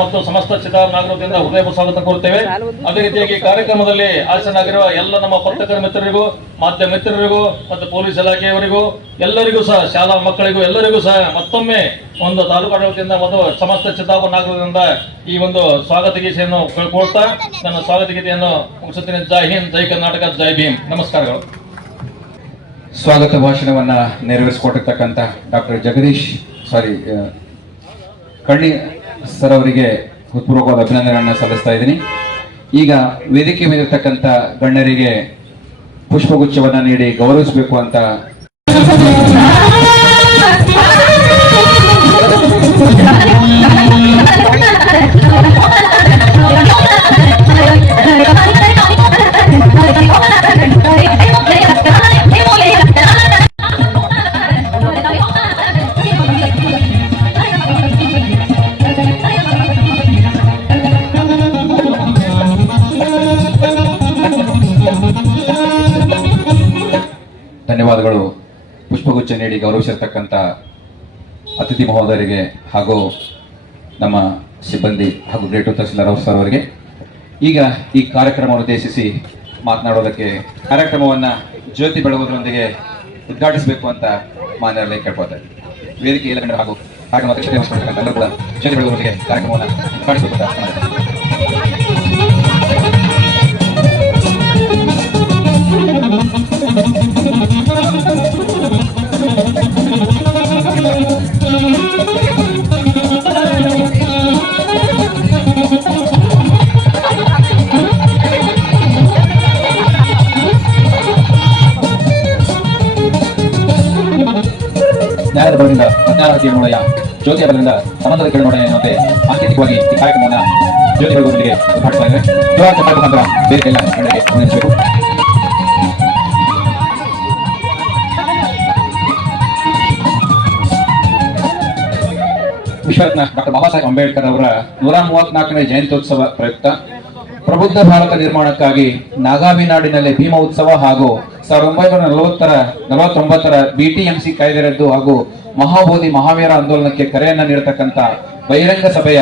ಮತ್ತು ಸಮಸ್ತ ಚಿತ್ತಾರ ನಾಗರಿಕರಿಂದ ಹೃದಯ ಸ್ವಾಗತ ಕೋರುತ್ತೇವೆ. ಅದೇ ರೀತಿಯಾಗಿ ಕಾರ್ಯಕ್ರಮದಲ್ಲಿ ಹಾಸನಾಗಿರುವ ಎಲ್ಲ ನಮ್ಮ ಪತ್ರಕರ್ತರ ಮಿತ್ರರಿಗೂ, ಮಾಧ್ಯಮ ಮಿತ್ರರಿಗೂ ಮತ್ತು ಪೊಲೀಸ್ ಇಲಾಖೆಯವರಿಗೂ, ಎಲ್ಲರಿಗೂ ಸಹ, ಶಾಲಾ ಮಕ್ಕಳಿಗೂ ಎಲ್ಲರಿಗೂ ಸಹ ಮತ್ತೊಮ್ಮೆ ಒಂದು ತಾಲೂಕು ಆಡಳಿತದಿಂದ ಮತ್ತು ಸಮಸ್ತ ಚಿತ್ತಾಪುರ ನಾಗರಿಕರಿಂದ ಈ ಒಂದು ಸ್ವಾಗತ ಗೀತೆಯನ್ನು ಕೇಳ್ಕೊಳ್ತಾ ನನ್ನ ಸ್ವಾಗತ ಗೀತೆಯನ್ನು ಮುಗಿಸುತ್ತೇನೆ. ಜೈ ಹಿಂದ್, ಜೈ ಕರ್ನಾಟಕ, ಜೈ ಭೀಮ್. ನಮಸ್ಕಾರಗಳು. ಸ್ವಾಗತ ಭಾಷಣವನ್ನ ನೆರವೇರಿಸಿಕೊಟ್ಟಿರ್ತಕ್ಕಂಥ ಡಾಕ್ಟರ್ ಜಗದೀಶ್ ಕಣ್ಣಿ ಸರ್ ಅವರಿಗೆ ಹೃತ್ಪೂರ್ವಕವಾದ ಅಭಿನಂದನೆಗಳನ್ನು ಸಲ್ಲಿಸ್ತಾ ಇದ್ದೀನಿ. ಈಗ ವೇದಿಕೆ ಮೇಲಿರ್ತಕ್ಕಂಥ ಗಣ್ಯರಿಗೆ ಪುಷ್ಪಗುಚ್ಛವನ್ನ ನೀಡಿ ಗೌರವಿಸಬೇಕು ಅಂತ ಧನ್ಯವಾದಗಳು. ಪುಷ್ಪಗುಚ್ಛ ನೀಡಿ ಗೌರವಿಸಿರ್ತಕ್ಕಂಥ ಅತಿಥಿ ಮಹೋದಯರಿಗೆ ಹಾಗೂ ನಮ್ಮ ಸಿಬ್ಬಂದಿ ಹಾಗೂ ಗ್ರೇಟ್ ತಹಸೀಲ್ದಾರ್ ಸರ್ ಅವರಿಗೆ. ಈಗ ಈ ಕಾರ್ಯಕ್ರಮವನ್ನು ಉದ್ದೇಶಿಸಿ ಮಾತನಾಡೋದಕ್ಕೆ ಕಾರ್ಯಕ್ರಮವನ್ನು ಜ್ಯೋತಿ ಬೆಳಗುವುದರೊಂದಿಗೆ ಉದ್ಘಾಟಿಸಬೇಕು ಅಂತ ಮಾನ್ಯರಲ್ಲಿ ಕೇಳ್ಕೊಳ್ತಾ ಇದ್ದೀವಿ. ವೇದಿಕೆ ಎಲ್ಲ ಹಾಗೂ ಕಾರ್ಯಕ್ರಮ ಅಧ್ಯಕ್ಷತೆ ವಹಿಸಿರ್ತಕ್ಕಂಥ ಎಲ್ಲರೂ ಕೂಡ ಜ್ಯೋತಿ ಬೆಳಗುವುದರೊಂದಿಗೆ ಕಾರ್ಯಕ್ರಮವನ್ನು ಉದ್ಘಾಟಿಸಬೇಕು ಅಂತ ನ್ಯಾಯದ ಬಲದಿಂದ ಪ್ರಜ್ಞಾನತಿಯ ನೋಡಯ ಜ್ಯೋತಿಯ ಬಲದಿಂದ ಸಂಬಂಧದ ಕೇಳಿ ನೋಡಯ ಎನ್ನುವಂತೆ ಸಾಂಕೇತಿಕವಾಗಿ ಈ ಕಾರ್ಯಕ್ರಮವನ್ನು ಜ್ಯೋತಿ ಬೆಳಗುವುದರಿಗೆ ಉದ್ಘಾಟಿಸ್ತಾ ಇದ್ದಾರೆ. ಜವಾಬ್ದಾರಿ ಮುಖಾಂತರ ಬೇರೆ ಎಲ್ಲ ಗಣ್ಯರಿಗೆ ಅಭಿನಂದಿಸಬೇಕು. ವಿಶ್ವರತ್ನ ಡಾಕ್ಟರ್ ಬಾಬಾ ಸಾಹೇಬ್ ಅಂಬೇಡ್ಕರ್ ಅವರ 134ನೇ ಜಯಂತ್ಯೋತ್ಸವ ಪ್ರಯುಕ್ತ ಪ್ರಬುದ್ಧ ಭಾರತ ನಿರ್ಮಾಣಕ್ಕಾಗಿ ನಾಗಾವಿನಾಡಿನಲ್ಲಿ ಭೀಮ ಉತ್ಸವ ಹಾಗೂ 1949ರ BTMC ಕಾಯ್ದೆ ರದ್ದು ಹಾಗೂ ಮಹಾಬೋಧಿ ಮಹಾವೀರ ಆಂದೋಲನಕ್ಕೆ ಕರೆಯನ್ನ ನೀಡತಕ್ಕಂಥ ಬಹಿರಂಗ ಸಭೆಯ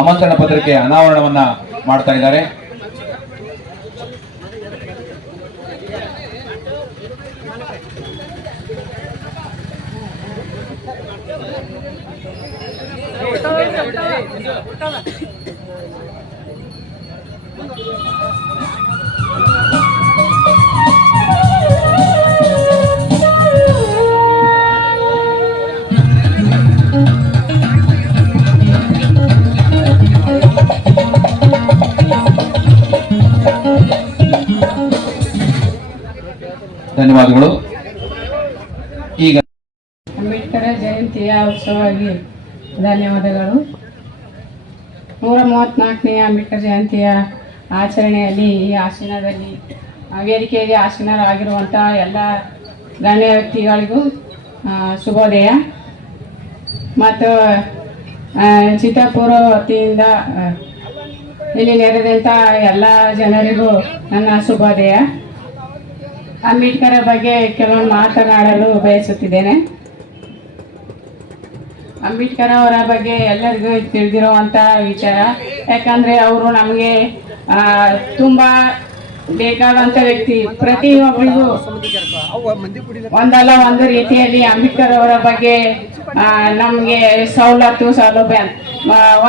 ಆಮಂತ್ರಣ ಪತ್ರಿಕೆ ಅನಾವರಣವನ್ನ ಮಾಡ್ತಾ ಇದ್ದಾರೆ. ಧನ್ಯವಾದಗಳು. ಈಗ ಅಂಬೇಡ್ಕರ್ ಜಯಂತಿಯ ಉತ್ಸವವಾಗಿ ಧನ್ಯವಾದಗಳು. 134ನೇ ಅಂಬೇಡ್ಕರ್ ಜಯಂತಿಯ ಆಚರಣೆಯಲ್ಲಿ ಈ ಆಸೀನದಲ್ಲಿ ವೇದಿಕೆಯಲ್ಲಿ ಆಸೀನರಾಗಿರುವಂಥ ಎಲ್ಲ ಗಣ್ಯ ವ್ಯಕ್ತಿಗಳಿಗೂ ಶುಭೋದಯ. ಮತ್ತು ಚಿತ್ತಾಪುರ ವತಿಯಿಂದ ಇಲ್ಲಿ ನೆರೆದಂಥ ಎಲ್ಲ ಜನರಿಗೂ ನನ್ನ ಶುಭೋದಯ. ಅಂಬೇಡ್ಕರ್ ಬಗ್ಗೆ ಕೆಲವೊಂದು ಮಾತನಾಡಲು ಬಯಸುತ್ತಿದ್ದೇನೆ. ಅಂಬೇಡ್ಕರ್ ಅವರ ಬಗ್ಗೆ ಎಲ್ಲರಿಗೂ ತಿಳಿದಿರುವಂಥ ವಿಚಾರ. ಯಾಕಂದರೆ ಅವರು ನಮಗೆ ತುಂಬ ಬೇಕಾದಂಥ ವ್ಯಕ್ತಿ. ಪ್ರತಿಯೊಬ್ಬರಿಗೂ ಒಂದಲ್ಲ ಒಂದು ರೀತಿಯಲ್ಲಿ ಅಂಬೇಡ್ಕರ್ ಅವರ ಬಗ್ಗೆ ನಮಗೆ ಸವಲತ್ತು ಸೌಲಭ್ಯ.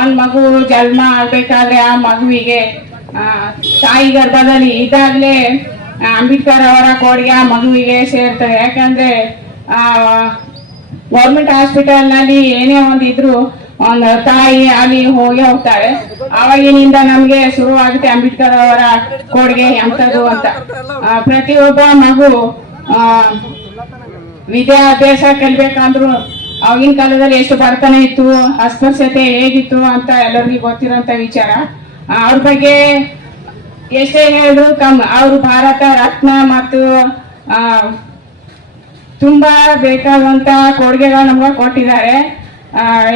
ಒಂದು ಮಗು ಜನ್ಮ ಆಗಬೇಕಾದ್ರೆ ಆ ಮಗುವಿಗೆ ತಾಯಿ ಗರ್ಭದಲ್ಲಿ ಇದ್ದಾಗಲೇ ಅಂಬೇಡ್ಕರ್ ಅವರ ಕೊಡುಗೆ ಆ ಮಗುವಿಗೆ ಸೇರ್ತದೆ. ಯಾಕಂದರೆ ಗೌರ್ಮೆಂಟ್ ಹಾಸ್ಪಿಟಲ್ನಲ್ಲಿ ಏನೇ ಒಂದಿದ್ರು ಒಂದು ತಾಯಿ ಅಲ್ಲಿ ಹೋಗಿ ಹೋಗ್ತಾರೆ. ಆವಾಗಿನಿಂದ ನಮಗೆ ಶುರುವಾಗುತ್ತೆ ಅಂಬೇಡ್ಕರ್ ಅವರ ಕೊಡುಗೆ ಎಂಥದ್ದು ಅಂತ. ಪ್ರತಿಯೊಬ್ಬ ಮಗು ವಿದ್ಯಾಭ್ಯಾಸ ಕಲಿಬೇಕಂದ್ರು ಆಗಿನ ಕಾಲದಲ್ಲಿ ಎಷ್ಟು ಬಡತನ ಇತ್ತು, ಅಸ್ಪೃಶ್ಯತೆ ಹೇಗಿತ್ತು ಅಂತ ಎಲ್ಲರಿಗೂ ಗೊತ್ತಿರೋಂಥ ವಿಚಾರ. ಅವ್ರ ಬಗ್ಗೆ ಎಷ್ಟೇ ಹೇಳಿದ್ರು ಕಮ್ಮಿ. ಅವರು ಭಾರತ ರತ್ನ ಮತ್ತು ತುಂಬಾ ಬೇಕಾದಂತ ಕೊಡುಗೆಗಳು ನಮ್ಗೆ ಕೊಟ್ಟಿದ್ದಾರೆ.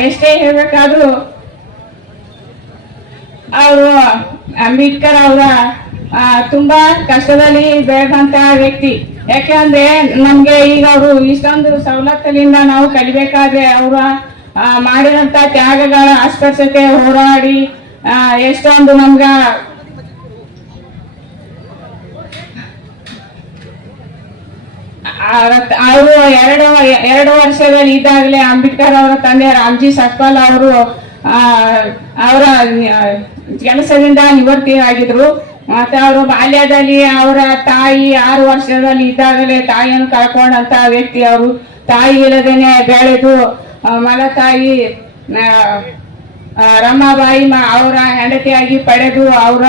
ಎಷ್ಟೇ ಹೇಳ್ಬೇಕಾದ್ರೂ ಅವರು ಅಂಬೇಡ್ಕರ್ ಅವರ ತುಂಬಾ ಕಷ್ಟದಲ್ಲಿ ಬೆಳೆದಂತ ವ್ಯಕ್ತಿ. ಯಾಕೆಂದ್ರೆ ನಮ್ಗೆ ಈಗ ಅವರು ಇಷ್ಟೊಂದು ಸವಲತ್ತುಗಳಿಂದ ನಾವು ಕಲಿಬೇಕಾದ್ರೆ ಅವರ ಮಾಡಿದಂತ ತ್ಯಾಗಗಳ ಅಸ್ಪೃಶ್ಯತೆ ಹೋರಾಡಿ ಎಷ್ಟೊಂದು ನಮ್ಗ ಅವರು ಎರಡು ವರ್ಷದಲ್ಲಿ ಇದ್ದಾಗಲೇ ಅಂಬೇಡ್ಕರ್ ಅವರ ತಂದೆ ರಾಮ್ಜಿ ಸಕ್ಪಾಲ್ ಅವರು ಅವರ ಕೆಲಸದಿಂದ ನಿವೃತ್ತಿಯಾಗಿದ್ರು. ಮತ್ತೆ ಅವರು ಬಾಲ್ಯದಲ್ಲಿ ಅವರ ತಾಯಿ 6 ವರ್ಷದಲ್ಲಿ ಇದ್ದಾಗಲೇ ತಾಯಿಯನ್ನು ಕಳ್ಕೊಂಡಂತ ವ್ಯಕ್ತಿ. ಅವರು ತಾಯಿ ಇಲ್ಲದೇನೆ ಬೆಳೆದು ಮಲತಾಯಿ ರಮಾಬಾಯಿ ಅವರ ಹೆಂಡತಿಯಾಗಿ ಪಡೆದು ಅವರ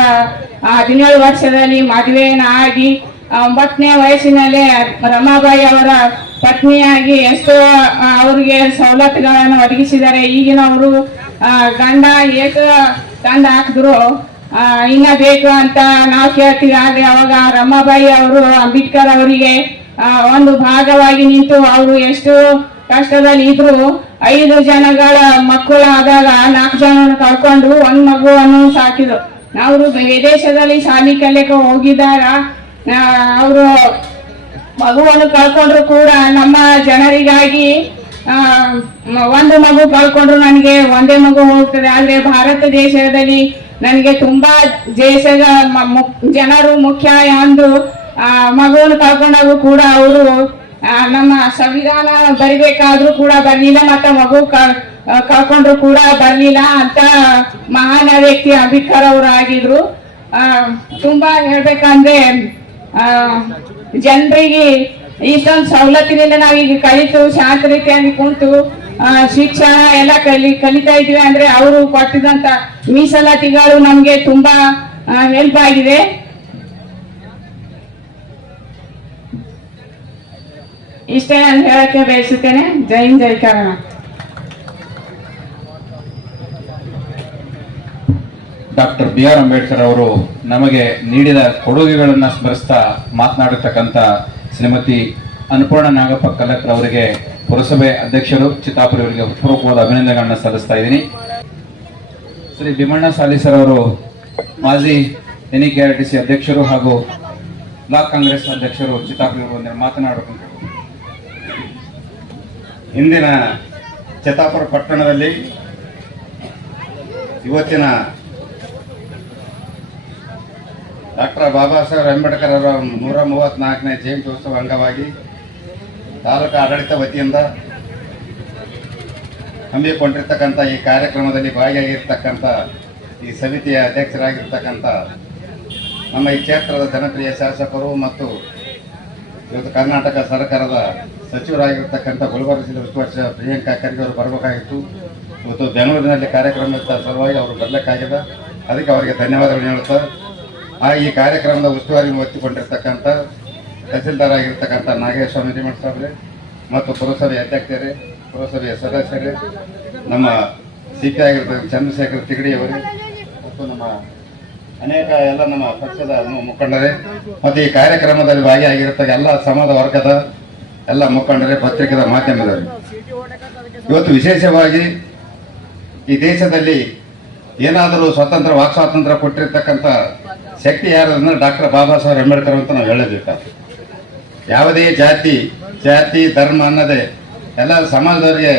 17 ವರ್ಷದಲ್ಲಿ ಮದುವೆಯನ್ನು ಆಗಿ 9ನೇ ವಯಸ್ಸಿನಲ್ಲೇ ರಮಾಬಾಯಿ ಅವರ ಪತ್ನಿಯಾಗಿ ಎಷ್ಟೋ ಅವರಿಗೆ ಸವಲತ್ತುಗಳನ್ನು ಒದಗಿಸಿದ್ದಾರೆ. ಈಗಿನವರು ಗಂಡ ಏಕ ತಂಡ ಹಾಕಿದ್ರು ಇನ್ನ ಬೇಕು ಅಂತ ನಾವು ಕೇಳ್ತೀವಿ. ಆದ್ರೆ ಅವಾಗ ರಮಾಬಾಯಿ ಅವರು ಅಂಬೇಡ್ಕರ್ ಅವರಿಗೆ ಒಂದು ಭಾಗವಾಗಿ ನಿಂತು ಅವರು ಎಷ್ಟು ಕಷ್ಟದಲ್ಲಿ ಇದ್ರು 5 ಜನಗಳ ಮಕ್ಕಳು ಆದಾಗ 4 ಜನವನ್ನು ಕಳ್ಕೊಂಡು 1 ಮಗುವನ್ನು ಸಾಕಿದ್ರು. ಅವರು ವಿದೇಶದಲ್ಲಿ ಶಾಲಿ ಕಲಿಯಕ್ಕೆ ಹೋಗಿದಾಗ ಅವರು ಮಗುವನ್ನು ಕಳ್ಕೊಂಡ್ರು ಕೂಡ ನಮ್ಮ ಜನರಿಗಾಗಿ ಒಂದು ಮಗು ಕಳ್ಕೊಂಡ್ರು ನನಗೆ ಒಂದೇ ಮಗು ಹೋಗ್ತದೆ. ಆದ್ರೆ ಭಾರತ ದೇಶದಲ್ಲಿ ನನಗೆ ತುಂಬಾ ದೇಶದ ಜನರು ಮುಖ್ಯ ಎಂದು ಮಗುವನ್ನು ಕಳ್ಕೊಂಡಾಗೂ ಕೂಡ ಅವರು ನಮ್ಮ ಸಂವಿಧಾನ ಬರಿಬೇಕಾದ್ರೂ ಕೂಡ ಬರ್ಲಿಲ್ಲ, ಮತ್ತೆ ಮಗು ಕಳ್ಕೊಂಡ್ರು ಕೂಡ ಬರ್ಲಿಲ್ಲ ಅಂತ ಮಹಾನ್ ವ್ಯಕ್ತಿ ಅಂಬೇಡ್ಕರ್ ಅವರು ಆಗಿದ್ರು. ತುಂಬಾ ಹೇಳ್ಬೇಕಂದ್ರೆ ಜನರಿಗೆ ಇಷ್ಟೊಂದು ಸವಲತ್ತಿನಿಂದ ನಾವೀಗ ಕಲಿತು ಶಾಂತ ರೀತಿಯಾಗಿ ಕುಂತು ಶಿಕ್ಷಣ ಎಲ್ಲ ಕಲಿತಾ ಇದ್ವಿ ಅಂದ್ರೆ ಅವರು ಕೊಟ್ಟಿದಂತ ಮೀಸಲಾತಿಗಳು ನಮ್ಗೆ ತುಂಬಾ ಹೆಲ್ಪ್ ಆಗಿದೆ. ಇಷ್ಟೇ ನಾನು ಹೇಳಕ್ಕೆ ಬಯಸುತ್ತೇನೆ. ಜೈ ಹಿಂದ್, ಜೈ ಕರ್ನಾಟಕ. ಡಾಕ್ಟರ್ BR ಅಂಬೇಡ್ಕರ್ ಅವರು ನಮಗೆ ನೀಡಿದ ಕೊಡುಗೆಗಳನ್ನು ಸ್ಮರಿಸ್ತಾ ಮಾತನಾಡಿರ್ತಕ್ಕಂಥ ಶ್ರೀಮತಿ ಅನ್ನಪೂರ್ಣ ನಾಗಪ್ಪ ಕಲಕ್ರ ಅವರಿಗೆ ಪುರಸಭೆ ಅಧ್ಯಕ್ಷರು ಚಿತ್ತಾಪುರ ಅವರಿಗೆ ಹೃತ್ಪೂರ್ವಕವಾದ ಅಭಿನಂದನೆಗಳನ್ನು ಸಲ್ಲಿಸ್ತಾ ಇದ್ದೀನಿ. ಶ್ರೀ ಭೀಮಣ್ಣ ಸಾಲಿಸರ್ ಅವರು ಮಾಜಿ NKRTC ಅಧ್ಯಕ್ಷರು ಹಾಗೂ ಬ್ಲಾಕ್ ಕಾಂಗ್ರೆಸ್ ಅಧ್ಯಕ್ಷರು ಚಿತ್ತಾಪುರ ಮಾತನಾಡಬೇಕು. ಇಂದಿನ ಚಿತ್ತಾಪುರ ಪಟ್ಟಣದಲ್ಲಿ ಇವತ್ತಿನ ಡಾಕ್ಟರ್ ಬಾಬಾ ಸಾಹೇಬ್ ಅಂಬೇಡ್ಕರ್ ಅವರ 134ನೇ ಜಯಂತ್ಯೋತ್ಸವ ಅಂಗವಾಗಿ ತಾಲೂಕು ಆಡಳಿತ ವತಿಯಿಂದ ಹಮ್ಮಿಕೊಂಡಿರ್ತಕ್ಕಂಥ ಈ ಕಾರ್ಯಕ್ರಮದಲ್ಲಿ ಭಾಗಿಯಾಗಿರ್ತಕ್ಕಂಥ ಈ ಸಮಿತಿಯ ಅಧ್ಯಕ್ಷರಾಗಿರ್ತಕ್ಕಂಥ ನಮ್ಮ ಈ ಕ್ಷೇತ್ರದ ಜನಪ್ರಿಯ ಶಾಸಕರು ಮತ್ತು ಇವತ್ತು ಕರ್ನಾಟಕ ಸರ್ಕಾರದ ಸಚಿವರಾಗಿರ್ತಕ್ಕಂಥ ಗುಲ್ಬರ್ಗ ಜಿಲ್ಲೆ ಉಸ್ತುವಾರಿ ಪ್ರಿಯಾಂಕಾ ಖರ್ಗೆ ಅವರು ಬರಬೇಕಾಗಿತ್ತು. ಇವತ್ತು ಬೆಂಗಳೂರಿನಲ್ಲಿ ಕಾರ್ಯಕ್ರಮದ ಸಲುವಾಗಿ ಅವರು ಬರಲಿಕ್ಕಾಗಿದೆ. ಅದಕ್ಕೆ ಅವರಿಗೆ ಧನ್ಯವಾದಗಳು ಹೇಳುತ್ತಾರೆ. ಈ ಕಾರ್ಯಕ್ರಮದ ಉಸ್ತುವಾರಿ ಒತ್ತಿಕೊಂಡಿರ್ತಕ್ಕಂಥ ತಹಸೀಲ್ದಾರ್ ಆಗಿರ್ತಕ್ಕಂಥ ನಾಗೇಶ್ವರ ಹಿರೇಮಠ ಸಾಹೇಬ್ರೆ ಮತ್ತು ಪುರಸಭೆ ಅಧ್ಯಕ್ಷರೇ, ಪುರಸಭೆಯ ಸದಸ್ಯರೇ, ನಮ್ಮ CP ಆಗಿರ್ತಕ್ಕಂಥ ಚಂದ್ರಶೇಖರ್ ತಿಗಡಿ ಅವರೇ ಮತ್ತು ನಮ್ಮ ಅನೇಕ ಎಲ್ಲ ನಮ್ಮ ಪಕ್ಷದ ಮುಖಂಡರೇ ಮತ್ತು ಈ ಕಾರ್ಯಕ್ರಮದಲ್ಲಿ ಭಾಗಿಯಾಗಿರ್ತಕ್ಕ ಎಲ್ಲ ಸಮಾಜ ವರ್ಗದ ಎಲ್ಲ ಮುಖಂಡರೇ, ಪತ್ರಿಕೆದ ಮಾಧ್ಯಮದವರು, ಇವತ್ತು ವಿಶೇಷವಾಗಿ ಈ ದೇಶದಲ್ಲಿ ಏನಾದರೂ ಸ್ವತಂತ್ರ ವಾಕ್ ಸ್ವಾತಂತ್ರ್ಯ ಕೊಟ್ಟಿರ್ತಕ್ಕಂಥ ಶಕ್ತಿ ಯಾರಂದ್ರೆ ಡಾಕ್ಟರ್ ಬಾಬಾ ಸಾಹೇಬ್ ಅಂಬೇಡ್ಕರ್ ಅಂತ ನಾವು ಹೇಳಬೇಕಾಗ್ತದೆ. ಯಾವುದೇ ಜಾತಿ ಧರ್ಮ ಅನ್ನದೇ ಎಲ್ಲ ಸಮಾಜದವರಿಗೆ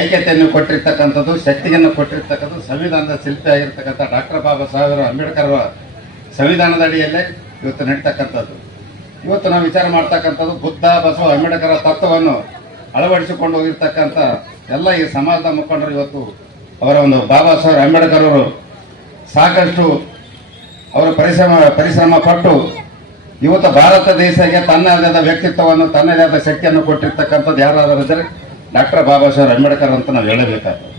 ಐಕ್ಯತೆಯನ್ನು ಕೊಟ್ಟಿರ್ತಕ್ಕಂಥದ್ದು, ಶಕ್ತಿಯನ್ನು ಕೊಟ್ಟಿರ್ತಕ್ಕಂಥದ್ದು ಸಂವಿಧಾನದ ಶಿಲ್ಪಿ ಆಗಿರ್ತಕ್ಕಂಥ ಡಾಕ್ಟರ್ ಬಾಬಾ ಸಾಹೇಬ್ ಅಂಬೇಡ್ಕರ್ ಅವರ ಸಂವಿಧಾನದ ಅಡಿಯಲ್ಲೇ ಇವತ್ತು ನಡೀತಕ್ಕಂಥದ್ದು. ಇವತ್ತು ನಾವು ವಿಚಾರ ಮಾಡ್ತಕ್ಕಂಥದ್ದು ಬುದ್ಧ ಬಸವ ಅಂಬೇಡ್ಕರ್ ತತ್ವವನ್ನು ಅಳವಡಿಸಿಕೊಂಡು ಹೋಗಿರ್ತಕ್ಕಂಥ ಎಲ್ಲ ಈ ಸಮಾಜದ ಮುಖಂಡರು ಇವತ್ತು ಅವರ ಒಂದು ಬಾಬಾ ಸಾಹೇಬ್ ಅಂಬೇಡ್ಕರ್ ಅವರು ಸಾಕಷ್ಟು ಅವರು ಪರಿಶ್ರಮ ಪಟ್ಟು ಇವತ್ತು ಭಾರತ ದೇಶಕ್ಕೆ ತನ್ನದೇ ಆದ ವ್ಯಕ್ತಿತ್ವವನ್ನು ತನ್ನದೇ ಆದ ಶಕ್ತಿಯನ್ನು ಕೊಟ್ಟಿರ್ತಕ್ಕಂಥದ್ದು ಯಾರಾದರೂ ಇದ್ದರೆ ಡಾಕ್ಟರ್ ಬಾಬಾ ಸಾಹೇಬ್ ಅಂಬೇಡ್ಕರ್ ಅಂತ ನಾವು ಹೇಳಬೇಕಾಗ್ತದೆ.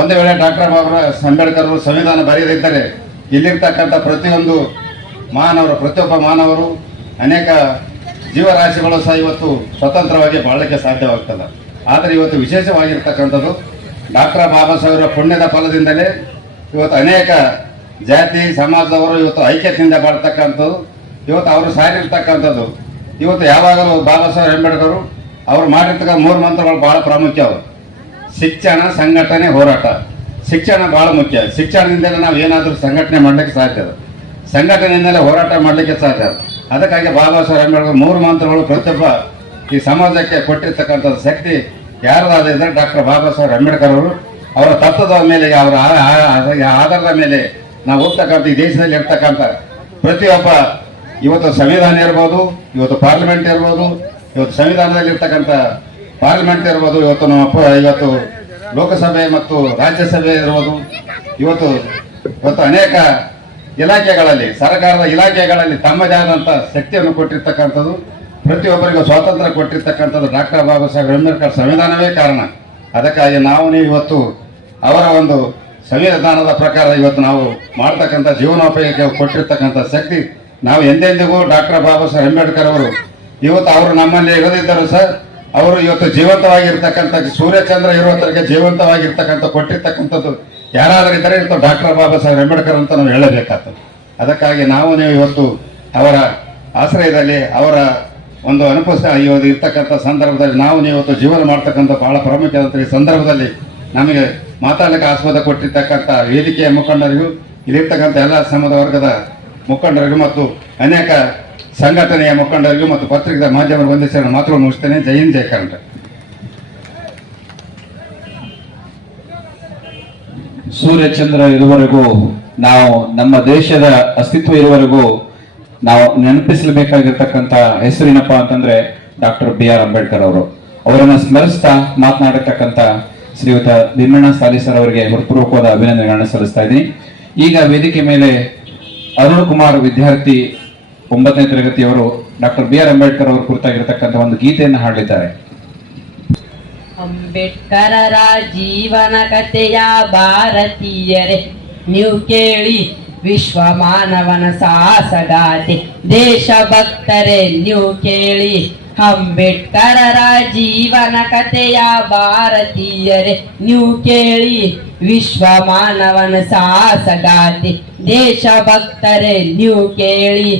ಒಂದು ವೇಳೆ ಡಾಕ್ಟರ್ ಬಾಬಾ ಅಂಬೇಡ್ಕರ್ ಅವರು ಸಂವಿಧಾನ ಬರೆಯದಿದ್ದರೆ ಇಲ್ಲಿರ್ತಕ್ಕಂಥ ಪ್ರತಿಯೊಂದು ಪ್ರತಿಯೊಬ್ಬ ಮಾನವರು ಅನೇಕ ಜೀವರಾಶಿಗಳು ಸಹ ಇವತ್ತು ಸ್ವತಂತ್ರವಾಗಿ ಬಾಳಲಿಕ್ಕೆ ಸಾಧ್ಯವಾಗ್ತದೆ. ಆದರೆ ಇವತ್ತು ವಿಶೇಷವಾಗಿರ್ತಕ್ಕಂಥದ್ದು ಡಾಕ್ಟರ್ ಬಾಬಾ ಸಾಹೇಬರ ಪುಣ್ಯದ ಫಲದಿಂದಲೇ ಇವತ್ತು ಅನೇಕ ಜಾತಿ ಸಮಾಜದವರು ಇವತ್ತು ಐಕ್ಯತೆಯಿಂದ ಬಾಳ್ತಕ್ಕಂಥದ್ದು, ಇವತ್ತು ಅವರು ಸಾರಿರ್ತಕ್ಕಂಥದ್ದು. ಇವತ್ತು ಯಾವಾಗಲೂ ಬಾಬಾ ಸಾಹೇಬ್ ಅಂಬೇಡ್ಕರ್ ಅವರು ಮಾಡಿರ್ತಕ್ಕಂಥ 3 ಮಂತ್ರಗಳು ಬಹಳ ಪ್ರಾಮುಖ್ಯ. ಅವರು ಶಿಕ್ಷಣ, ಸಂಘಟನೆ, ಹೋರಾಟ. ಶಿಕ್ಷಣ ಬಹಳ ಮುಖ್ಯ. ಶಿಕ್ಷಣದಿಂದಲೇ ನಾವು ಏನಾದರೂ ಸಂಘಟನೆ ಮಾಡಲಿಕ್ಕೆ ಸಾಧ್ಯ, ಸಂಘಟನೆಯಿಂದಲೇ ಹೋರಾಟ ಮಾಡಲಿಕ್ಕೆ ಸಾಧ್ಯ. ಅದಕ್ಕಾಗಿ ಬಾಬಾ ಸಾಹೇಬ್ ಅಂಬೇಡ್ಕರ್ 3 ಮಂತ್ರಗಳು ಪ್ರತಿಯೊಬ್ಬ ಈ ಸಮಾಜಕ್ಕೆ ಕೊಟ್ಟಿರ್ತಕ್ಕಂಥದ್ದು ಶಕ್ತಿ ಯಾರದಾದ್ರೆ ಡಾಕ್ಟರ್ ಬಾಬಾ ಸಾಹೇಬ್ ಅಂಬೇಡ್ಕರ್ ಅವರು. ಅವರ ತತ್ವದ ಮೇಲೆ, ಅವರ ಆಧಾರದ ಮೇಲೆ ನಾವು ಹೋಗ್ತಕ್ಕಂಥ ಈ ದೇಶದಲ್ಲಿ ಇರ್ತಕ್ಕಂಥ ಪ್ರತಿಯೊಬ್ಬ, ಇವತ್ತು ಸಂವಿಧಾನ ಇರ್ಬೋದು, ಇವತ್ತು ಪಾರ್ಲಿಮೆಂಟ್ ಇರ್ಬೋದು, ಇವತ್ತು ಸಂವಿಧಾನದಲ್ಲಿ ಇರ್ತಕ್ಕಂಥ ಪಾರ್ಲಿಮೆಂಟ್ ಇರ್ಬೋದು, ಇವತ್ತು ಲೋಕಸಭೆ ಮತ್ತು ರಾಜ್ಯಸಭೆ ಇರ್ಬೋದು, ಇವತ್ತು ಅನೇಕ ಇಲಾಖೆಗಳಲ್ಲಿ, ಸರ್ಕಾರದ ಇಲಾಖೆಗಳಲ್ಲಿ ತಮ್ಮದೇ ಆದಂಥ ಶಕ್ತಿಯನ್ನು ಕೊಟ್ಟಿರ್ತಕ್ಕಂಥದ್ದು, ಪ್ರತಿಯೊಬ್ಬರಿಗೂ ಸ್ವಾತಂತ್ರ್ಯ ಕೊಟ್ಟಿರ್ತಕ್ಕಂಥದ್ದು ಡಾಕ್ಟರ್ ಬಾಬಾ ಸಾಹೇಬ್ ಅಂಬೇಡ್ಕರ್ ಸಂವಿಧಾನವೇ ಕಾರಣ. ಅದಕ್ಕಾಗಿ ನೀವು ಇವತ್ತು ಅವರ ಒಂದು ಸಂವಿಧಾನದ ಪ್ರಕಾರ ಇವತ್ತು ನಾವು ಮಾಡ್ತಕ್ಕಂಥ ಜೀವನೋಪಾಯಕ್ಕೆ ಕೊಟ್ಟಿರ್ತಕ್ಕಂಥ ಶಕ್ತಿ, ನಾವು ಎಂದೆಂದಿಗೂ ಡಾಕ್ಟರ್ ಬಾಬಾ ಸಾಹೇಬ್ ಅಂಬೇಡ್ಕರ್ ಅವರು ಇವತ್ತು ಅವರು ನಮ್ಮಲ್ಲಿ ಇರದಿದ್ದರು ಸರ್, ಅವರು ಇವತ್ತು ಜೀವಂತವಾಗಿರ್ತಕ್ಕಂಥ ಸೂರ್ಯಚಂದ್ರ ಇರುವವರೆಗೆ ಜೀವಂತವಾಗಿರ್ತಕ್ಕಂಥ ಕೊಟ್ಟಿರ್ತಕ್ಕಂಥದ್ದು ಯಾರಾದರೂ ಇದ್ದರೆ ಇವತ್ತು ಡಾಕ್ಟರ್ ಬಾಬಾ ಸಾಹೇಬ್ ಅಂಬೇಡ್ಕರ್ ಅಂತ ನಾವು ಹೇಳಬೇಕಾಗ್ತದೆ. ಅದಕ್ಕಾಗಿ ನೀವು ಇವತ್ತು ಅವರ ಆಶ್ರಯದಲ್ಲಿ, ಅವರ ಒಂದು ಇವತ್ತು ಇರ್ತಕ್ಕಂಥ ಸಂದರ್ಭದಲ್ಲಿ ನೀವು ಇವತ್ತು ಜೀವನ ಮಾಡ್ತಕ್ಕಂಥ ಬಹಳ ಪ್ರಾಮುಖ್ಯವಾದಂಥ ಈ ಸಂದರ್ಭದಲ್ಲಿ ನಮಗೆ ಮಾತಾಡಲಿಕ್ಕೆ ಆಸ್ಪದ ಕೊಟ್ಟಿರ್ತಕ್ಕಂಥ ವೇದಿಕೆಯ ಮುಖಂಡರಿಗೂ, ಇಲ್ಲಿರ್ತಕ್ಕಂಥ ಎಲ್ಲ ಸಮಾಜ ವರ್ಗದ ಮುಖಂಡರಿಗೂ ಮತ್ತು ಅನೇಕ ಸಂಘಟನೆಯ ಮುಖಂಡರಿಗೂ ಮತ್ತು ಪತ್ರಿಕಾ ಮಾಧ್ಯಮದ ವಂದಿಸಿ ಮಾತುಗಳನ್ನು ಮುಗಿಸ್ತೇನೆ. ಜೈ ಹಿಂದ್, ಜೈ ಕರ್ನಾಟಕ. ಸೂರ್ಯಚಂದ್ರ ಇರುವವರೆಗೂ, ನಾವು ನಮ್ಮ ದೇಶದ ಅಸ್ತಿತ್ವ ಇರುವವರೆಗೂ ನಾವು ನೆನಪಿಸಬೇಕಾಗಿರ್ತಕ್ಕಂಥ ಹೆಸರಿನಪ್ಪ ಅಂತಂದ್ರೆ ಡಾಕ್ಟರ್ BR ಅಂಬೇಡ್ಕರ್ ಅವರು. ಅವರನ್ನ ಸ್ಮರಿಸ್ತಾ ಮಾತನಾಡಿರ್ತಕ್ಕಂಥ ಶ್ರೀಯುತ ಭೀಮಣ್ಣ ಸಾಲಿ ಸರ್ ಅವರಿಗೆ ಹೃತ್ಪೂರ್ವಕವಾದ ಅಭಿನಂದನೆಗಳನ್ನು ಸಲ್ಲಿಸ್ತಾ ಇದ್ದೀನಿ. ಈಗ ವೇದಿಕೆ ಮೇಲೆ ಅರುಣ್ ಕುಮಾರ್ ವಿದ್ಯಾರ್ಥಿ 9ನೇ ತರಗತಿಯವರು ಡಾಕ್ಟರ್ BR ಅಂಬೇಡ್ಕರ್ ಅವರು ಕುರಿತಾಗಿರ್ತಕ್ಕಂಥ ಒಂದು ಗೀತೆಯನ್ನು ಹಾಡಲಿದ್ದಾರೆ. ಅಂಬೇಡ್ಕರರ ಜೀವನ ಕಥೆಯ ಭಾರತೀಯರೇ ನೀವು ಕೇಳಿ, ವಿಶ್ವ ಮಾನವನ ಸಾಹಸಗಾಥೆ ದೇಶಭಕ್ತರೇ ನೀವು ಕೇಳಿ. ಅಂಬೇಡ್ಕರರ ಜೀವನ ಕಥೆಯ ಭಾರತೀಯರೇ ನೀವು ಕೇಳಿ, ವಿಶ್ವ ಮಾನವನ ಸಾಹಸಗಾಥೆ ದೇಶಭಕ್ತರೇ ನೀವು ಕೇಳಿ.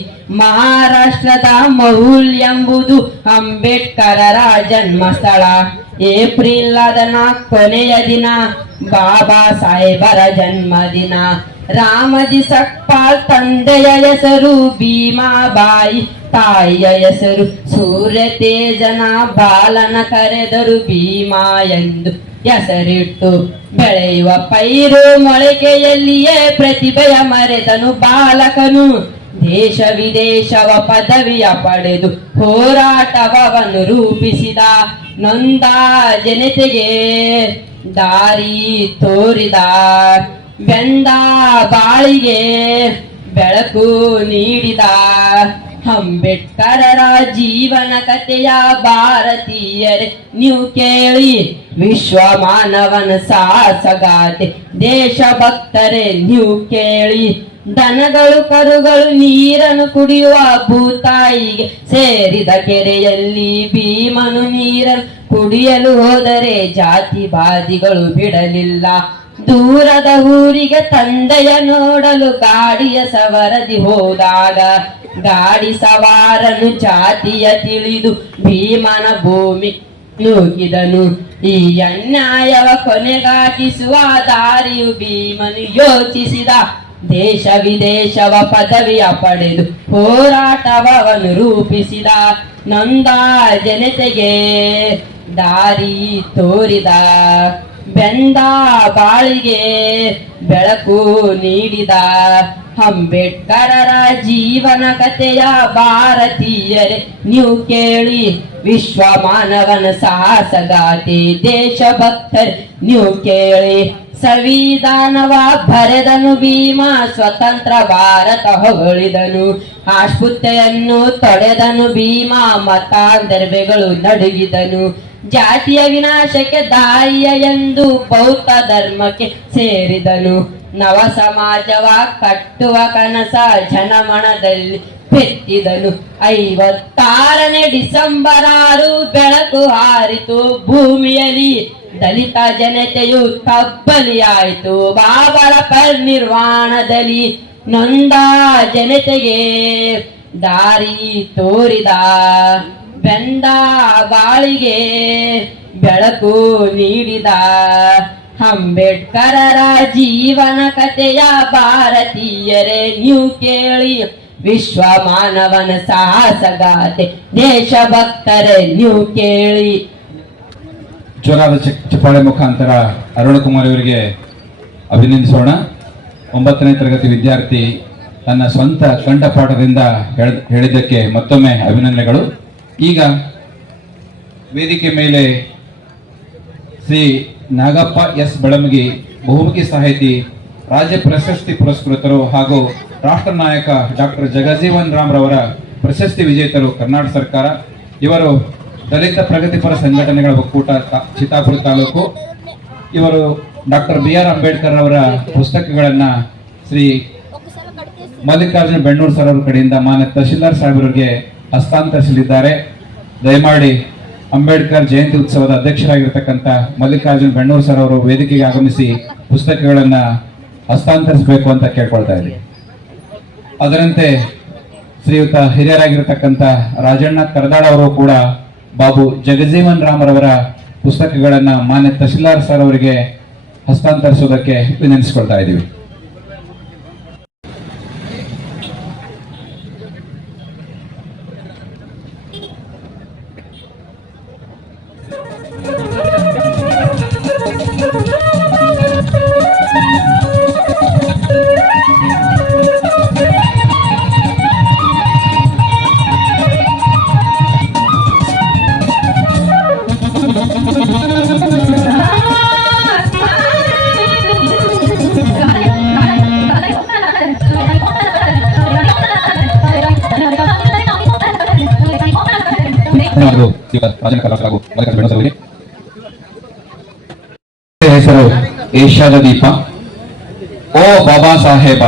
ಮಹಾರಾಷ್ಟ್ರದ ಮಹುಲ್ ಎಂಬುದು ಅಂಬೇಡ್ಕರರ ಜನ್ಮಸ್ಥಳ. ಏಪ್ರಿಲ್ 14 ಕೊನೆಯ ದಿನ ಬಾಬಾ ಸಾಹೇಬರ ಜನ್ಮದಿನ. ರಾಮಜಿ ಸಕ್ಪಾಲ್ ತಂದೆಯ ಹೆಸರು ಭೀಮಾಬಾಯಿ, ತಾಯಿಯ ಹೆಸರು ಸೂರ್ಯ ತೇಜನ. ಬಾಲನ ಕರೆದರು ಭೀಮಾ ಎಂದು ಹೆಸರಿಟ್ಟು. ಬೆಳೆಯುವ ಪೈರು ಮೊಳಕೆಯಲ್ಲಿಯೇ ಪ್ರತಿಭೆಯ ಮರೆತನು ಬಾಲಕನು. ದೇಶ ವಿದೇಶವ ಪದವಿಯ ಪಡೆದು ಹೋರಾಟವನ್ನು ರೂಪಿಸಿದ. ನೊಂದ ಜನತೆಗೆ ದಾರಿ ತೋರಿದ. ಬೆಂದ ಬಾಳಿಗೆ ಬೆಳಕು ನೀಡಿದ. ಅಂಬೇಡ್ಕರರ ಜೀವನ ಕಥೆಯ ಭಾರತೀಯರೇ ನೀವು ಕೇಳಿ, ವಿಶ್ವ ಮಾನವನ ಸಾಹಸಗಾಥೆ ದೇಶಭಕ್ತರೇ ನೀವು ಕೇಳಿ. ದನಗಳು ಕರುಗಳು ನೀರನ್ನು ಕುಡಿಯುವ ಭೂತಾಯಿಗೆ ಸೇರಿದ ಕೆರೆಯಲ್ಲಿ ಭೀಮನು ನೀರನ್ನು ಕುಡಿಯಲು ಹೋದರೆ ಜಾತಿವಾದಿಗಳು ಬಿಡಲಿಲ್ಲ. ದೂರದ ಊರಿಗೆ ತಂದೆಯ ನೋಡಲು ಗಾಡಿಯ ಸವರದಿ ಹೋದಾಗ ಗಾಡಿ ಸವಾರನು ಜಾತಿಯ ತಿಳಿದು ಭೀಮನ ಭೂಮಿ ನುಗ್ಗಿದನು. ಈ ಅನ್ಯಾಯವ ಕೊನೆಗಾಗಿಸುವ ದಾರಿಯು ಭೀಮನು ಯೋಚಿಸಿದ. ದೇಶ ವಿದೇಶವ ಪದವಿಯ ಪಡೆದು ಹೋರಾಟವನ್ನು ರೂಪಿಸಿದ. ನೊಂದ ಜನತೆಗೆ ದಾರಿ ತೋರಿದ. ಬೆಂದ ಬಾಳಿಗೆ ಬೆಳಕು ನೀಡಿದ. ಅಂಬೇಡ್ಕರರ ಜೀವನ ಕಥೆಯ ಭಾರತೀಯರೇ ನೀವು ಕೇಳಿ, ವಿಶ್ವ ಮಾನವನ ಸಾಹಸಗಾಥೆ ದೇಶಭಕ್ತರೇ ನೀವು ಕೇಳಿ. ಸಂವಿಧಾನವ ಬರೆದನು ಭೀಮ, ಸ್ವತಂತ್ರ ಭಾರತ ಹೊಗಳಿದನು. ಆಸ್ಪೃತ್ಯೆಯನ್ನು ತೊಡೆದನು ಭೀಮ, ಮತಾಂಧರ್ವೆಗಳು ನಡುಗಿದನು. ಜಾತಿಯ ವಿನಾಶಕ್ಕೆ ದಾರಿಯ ಎಂದು ಬೌದ್ಧ ಧರ್ಮಕ್ಕೆ ಸೇರಿದನು. ನವ ಸಮಾಜವ ಕಟ್ಟುವ ಕನಸ ಜನಮನದಲ್ಲಿ ಬೆತ್ತಿದನು. 56ನೇ ಡಿಸೆಂಬರ್ 6 ಬೆಳಕು ಹಾರಿತು ಭೂಮಿಯಲ್ಲಿ. ದಲಿತ ಜನತೆಯು ಕಬ್ಬಲಿಯಾಯಿತು ಬಾಬರ ಪರಿನಿರ್ವಾಣದಲ್ಲಿ. ನೊಂದ ಜನತೆಗೆ ದಾರಿ ತೋರಿದ. ಬೆಂದ ಬಾಳಿಗೆ ಬೆಳಕು ನೀಡಿದ. ಅಂಬೇಡ್ಕರರ ಜೀವನ ಕಥೆಯ ಭಾರತೀಯರೇ ನೀವು ಕೇಳಿ, ವಿಶ್ವ ಮಾನವನ ಸಾಹಸಗಾಥೆ ದೇಶಭಕ್ತರೇ ನೀವು ಕೇಳಿ. ಜೋರಾದ ಚಪ್ಪಾಳೆ ಮುಖಾಂತರ ಅರುಣಕುಮಾರ್ ಅವರಿಗೆ ಅಭಿನಂದಿಸೋಣ. 9ನೇ ತರಗತಿ ವಿದ್ಯಾರ್ಥಿ ತನ್ನ ಸ್ವಂತ ಕಂಠಪಾಠದಿಂದ ಹೇಳಿದ್ದಕ್ಕೆ ಮತ್ತೊಮ್ಮೆ ಅಭಿನಂದನೆಗಳು. ಈಗ ವೇದಿಕೆ ಮೇಲೆ ಶ್ರೀ ನಾಗಪ್ಪ ಎಸ್ ಬೆಳಮಗಿ, ಬಹುಮುಖಿ ಸಾಹಿತಿ, ರಾಜ್ಯ ಪ್ರಶಸ್ತಿ ಪುರಸ್ಕೃತರು ಹಾಗೂ ರಾಷ್ಟ್ರ ನಾಯಕ ಡಾಕ್ಟರ್ ಜಗಜೀವನ್ ರಾಮ್ ರವರ ಪ್ರಶಸ್ತಿ ವಿಜೇತರು, ಕರ್ನಾಟಕ ಸರ್ಕಾರ. ಇವರು ದಲಿತ ಪ್ರಗತಿಪರ ಸಂಘಟನೆಗಳ ಒಕ್ಕೂಟ ಚಿತ್ತಾಪುರ ತಾಲೂಕು. ಇವರು ಡಾಕ್ಟರ್ BR ಅಂಬೇಡ್ಕರ್ ಅವರ ಪುಸ್ತಕಗಳನ್ನ ಶ್ರೀ ಮಲ್ಲಿಕಾರ್ಜುನ ಬೆಣ್ಣೂರ್ ಸರ್ ಅವರ ಕಡೆಯಿಂದ ಮಾನ್ಯ ತಹಶೀಲ್ದಾರ್ ಸಾಹೇಬರಿಗೆ ಹಸ್ತಾಂತರಿಸಲಿದ್ದಾರೆ. ದಯಮಾಡಿ ಅಂಬೇಡ್ಕರ್ ಜಯಂತಿ ಉತ್ಸವದ ಅಧ್ಯಕ್ಷರಾಗಿರ್ತಕ್ಕಂಥ ಮಲ್ಲಿಕಾರ್ಜುನ ಬೆಣ್ಣೂರ್ ಸರ್ ಅವರು ವೇದಿಕೆಗೆ ಆಗಮಿಸಿ ಪುಸ್ತಕಗಳನ್ನ ಹಸ್ತಾಂತರಿಸಬೇಕು ಅಂತ ಕೇಳ್ಕೊಳ್ತಾ ಇದ್ದೀವಿ. ಅದರಂತೆ ಶ್ರೀಯುತ ಹಿರಿಯರಾಗಿರ್ತಕ್ಕಂಥ ರಾಜಣ್ಣ ಕರದಾಳ ಅವರು ಕೂಡ ಬಾಬು ಜಗಜೀವನ್ ರಾಮರವರ ಪುಸ್ತಕಗಳನ್ನ ಮಾನ್ಯ ತಹಶೀಲ್ದಾರ್ ಸರ್ ಅವರಿಗೆ ಹಸ್ತಾಂತರಿಸುವುದಕ್ಕೆ ವಿನಂತಿಸಿಕೊಳ್ತಾ ಇದ್ದೀವಿ. ಹೆಸರು ಏಷ್ಯಾದ ದೀಪ. ಓ ಬಾಬಾ ಸಾಹೇಬ,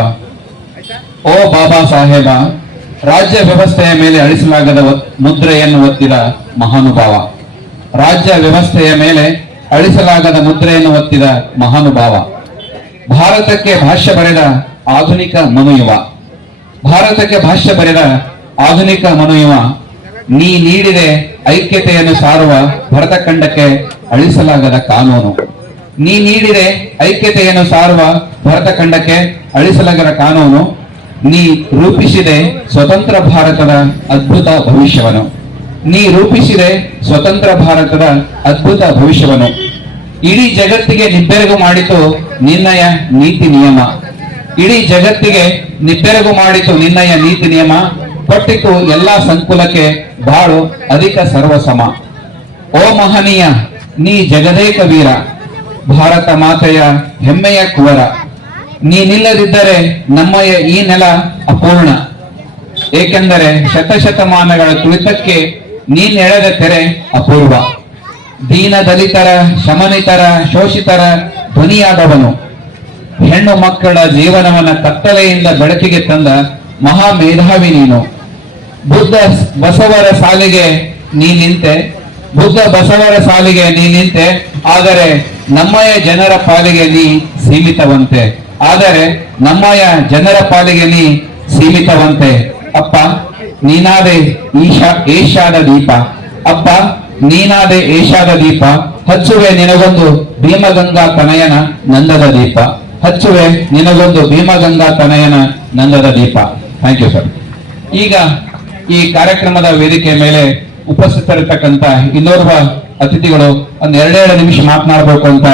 ಓ ಬಾಬಾ ಸಾಹೇಬ, ರಾಜ್ಯ ವ್ಯವಸ್ಥೆಯ ಮೇಲೆ ಅಳಿಸಲಾಗದ ಮುದ್ರೆಯನ್ನು ಒತ್ತಿದ ಮಹಾನುಭಾವ. ರಾಜ್ಯ ವ್ಯವಸ್ಥೆಯ ಮೇಲೆ ಅಳಿಸಲಾಗದ ಮುದ್ರೆಯನ್ನು ಒತ್ತಿದ ಮಹಾನುಭಾವ. ಭಾರತಕ್ಕೆ ಭಾಷ್ಯ ಬರೆದ ಆಧುನಿಕ ಮನುಯುವ. ಭಾರತಕ್ಕೆ ಭಾಷ್ಯ ಬರೆದ ಆಧುನಿಕ ಮನುಯುವ. ನೀ ನೀಡಿದೆ ಐಕ್ಯತೆಯನ್ನು ಸಾರುವ ಭರತಖಂಡಕ್ಕೆ ಅಳಿಸಲಾಗದ ಕಾನೂನು. ನೀ ನೀಡಿದೆ ಐಕ್ಯತೆಯನ್ನು ಸಾರುವ ಭರತಖಂಡಕ್ಕೆ ಅಳಿಸಲಾಗದ ಕಾನೂನು. ನೀ ರೂಪಿಸಿದೆ ಸ್ವತಂತ್ರ ಭಾರತದ ಅದ್ಭುತ ಭವಿಷ್ಯವನ್ನು. ನೀ ರೂಪಿಸಿದೆ ಸ್ವತಂತ್ರ ಭಾರತದ ಅದ್ಭುತ ಭವಿಷ್ಯವನ್ನು. ಇಡೀ ಜಗತ್ತಿಗೆ ನಿಬ್ಬೆರಗು ಮಾಡಿತು ನಿನ್ನಯ ನೀತಿ ನಿಯಮ. ಇಡೀ ಜಗತ್ತಿಗೆ ನಿಬ್ಬೆರಗು ಮಾಡಿತು ನಿನ್ನಯ ನೀತಿ ನಿಯಮ. ಕೊಟ್ಟಿತು ಎಲ್ಲಾ ಸಂಕುಲಕ್ಕೆ ಬಾಳು ಅಧಿಕ ಸರ್ವಸಮ. ಓ ಮಹನೀಯ, ನೀ ಜಗದೇಕ ವೀರ, ಭಾರತ ಮಾತೆಯ ಹೆಮ್ಮೆಯ ಕುವರ. ನೀನಿಲ್ಲದಿದ್ದರೆ ನಮ್ಮಯ ಈ ನೆಲ ಅಪೂರ್ಣ. ಏಕೆಂದರೆ ಶತಶತಮಾನಗಳ ತುಳಿತಕ್ಕೆ ನೀನೆಳೆದ ತೆರೆ ಅಪೂರ್ವ. ದೀನ ದಲಿತರ, ಶಮನಿತರ, ಶೋಷಿತರ ಧ್ವನಿಯಾದವನು. ಹೆಣ್ಣು ಮಕ್ಕಳ ಜೀವನವನ್ನ ಕತ್ತಲೆಯಿಂದ ಬೆಳಕಿಗೆ ತಂದ ಮಹಾ ಮೇಧಾವಿ ನೀನು. ಬುದ್ಧ ಬಸವರ ಸಾಲಿಗೆ ನೀ ನಿಂತೆ, ಬುದ್ಧ ಬಸವರ ಸಾಲಿಗೆ ನೀ ನಿಂತೆ. ಆದರೆ ನಮ್ಮಯ ಜನರ ಪಾಲಿಗೆ ನೀ ಸೀಮಿತವಂತೆ. ಆದರೆ ನಮ್ಮಯ ಜನರ ಪಾಲಿಗೆ ನೀ ಸೀಮಿತವಂತೆ. ಅಪ್ಪ ನೀನಾದೆ ಏಷ್ಯಾದ ದೀಪ. ಅಪ್ಪ ನೀನಾದೆ ಏಷ್ಯಾದ ದೀಪ. ಹಚ್ಚುವೆ ನಿನಗೊಂದು ಭೀಮಗಂಗಾ ತನಯನ ನಂದದ ದೀಪ. ಹಚ್ಚುವೆ ನಿನಗೊಂದು ಭೀಮಗಂಗಾ ತನಯನ ನಂದದ ದೀಪ. Thank you sir. ಈಗ ಈ ಕಾರ್ಯಕ್ರಮದ ವೇದಿಕೆ ಮೇಲೆ ಉಪಸ್ಥಿತರಿರ್ತಕ್ಕಂಥ ಇನ್ನೋರ್ವ ಅತಿಥಿಗಳು ಒಂದು 2 ನಿಮಿಷ ಮಾತನಾಡಬೇಕು ಅಂತ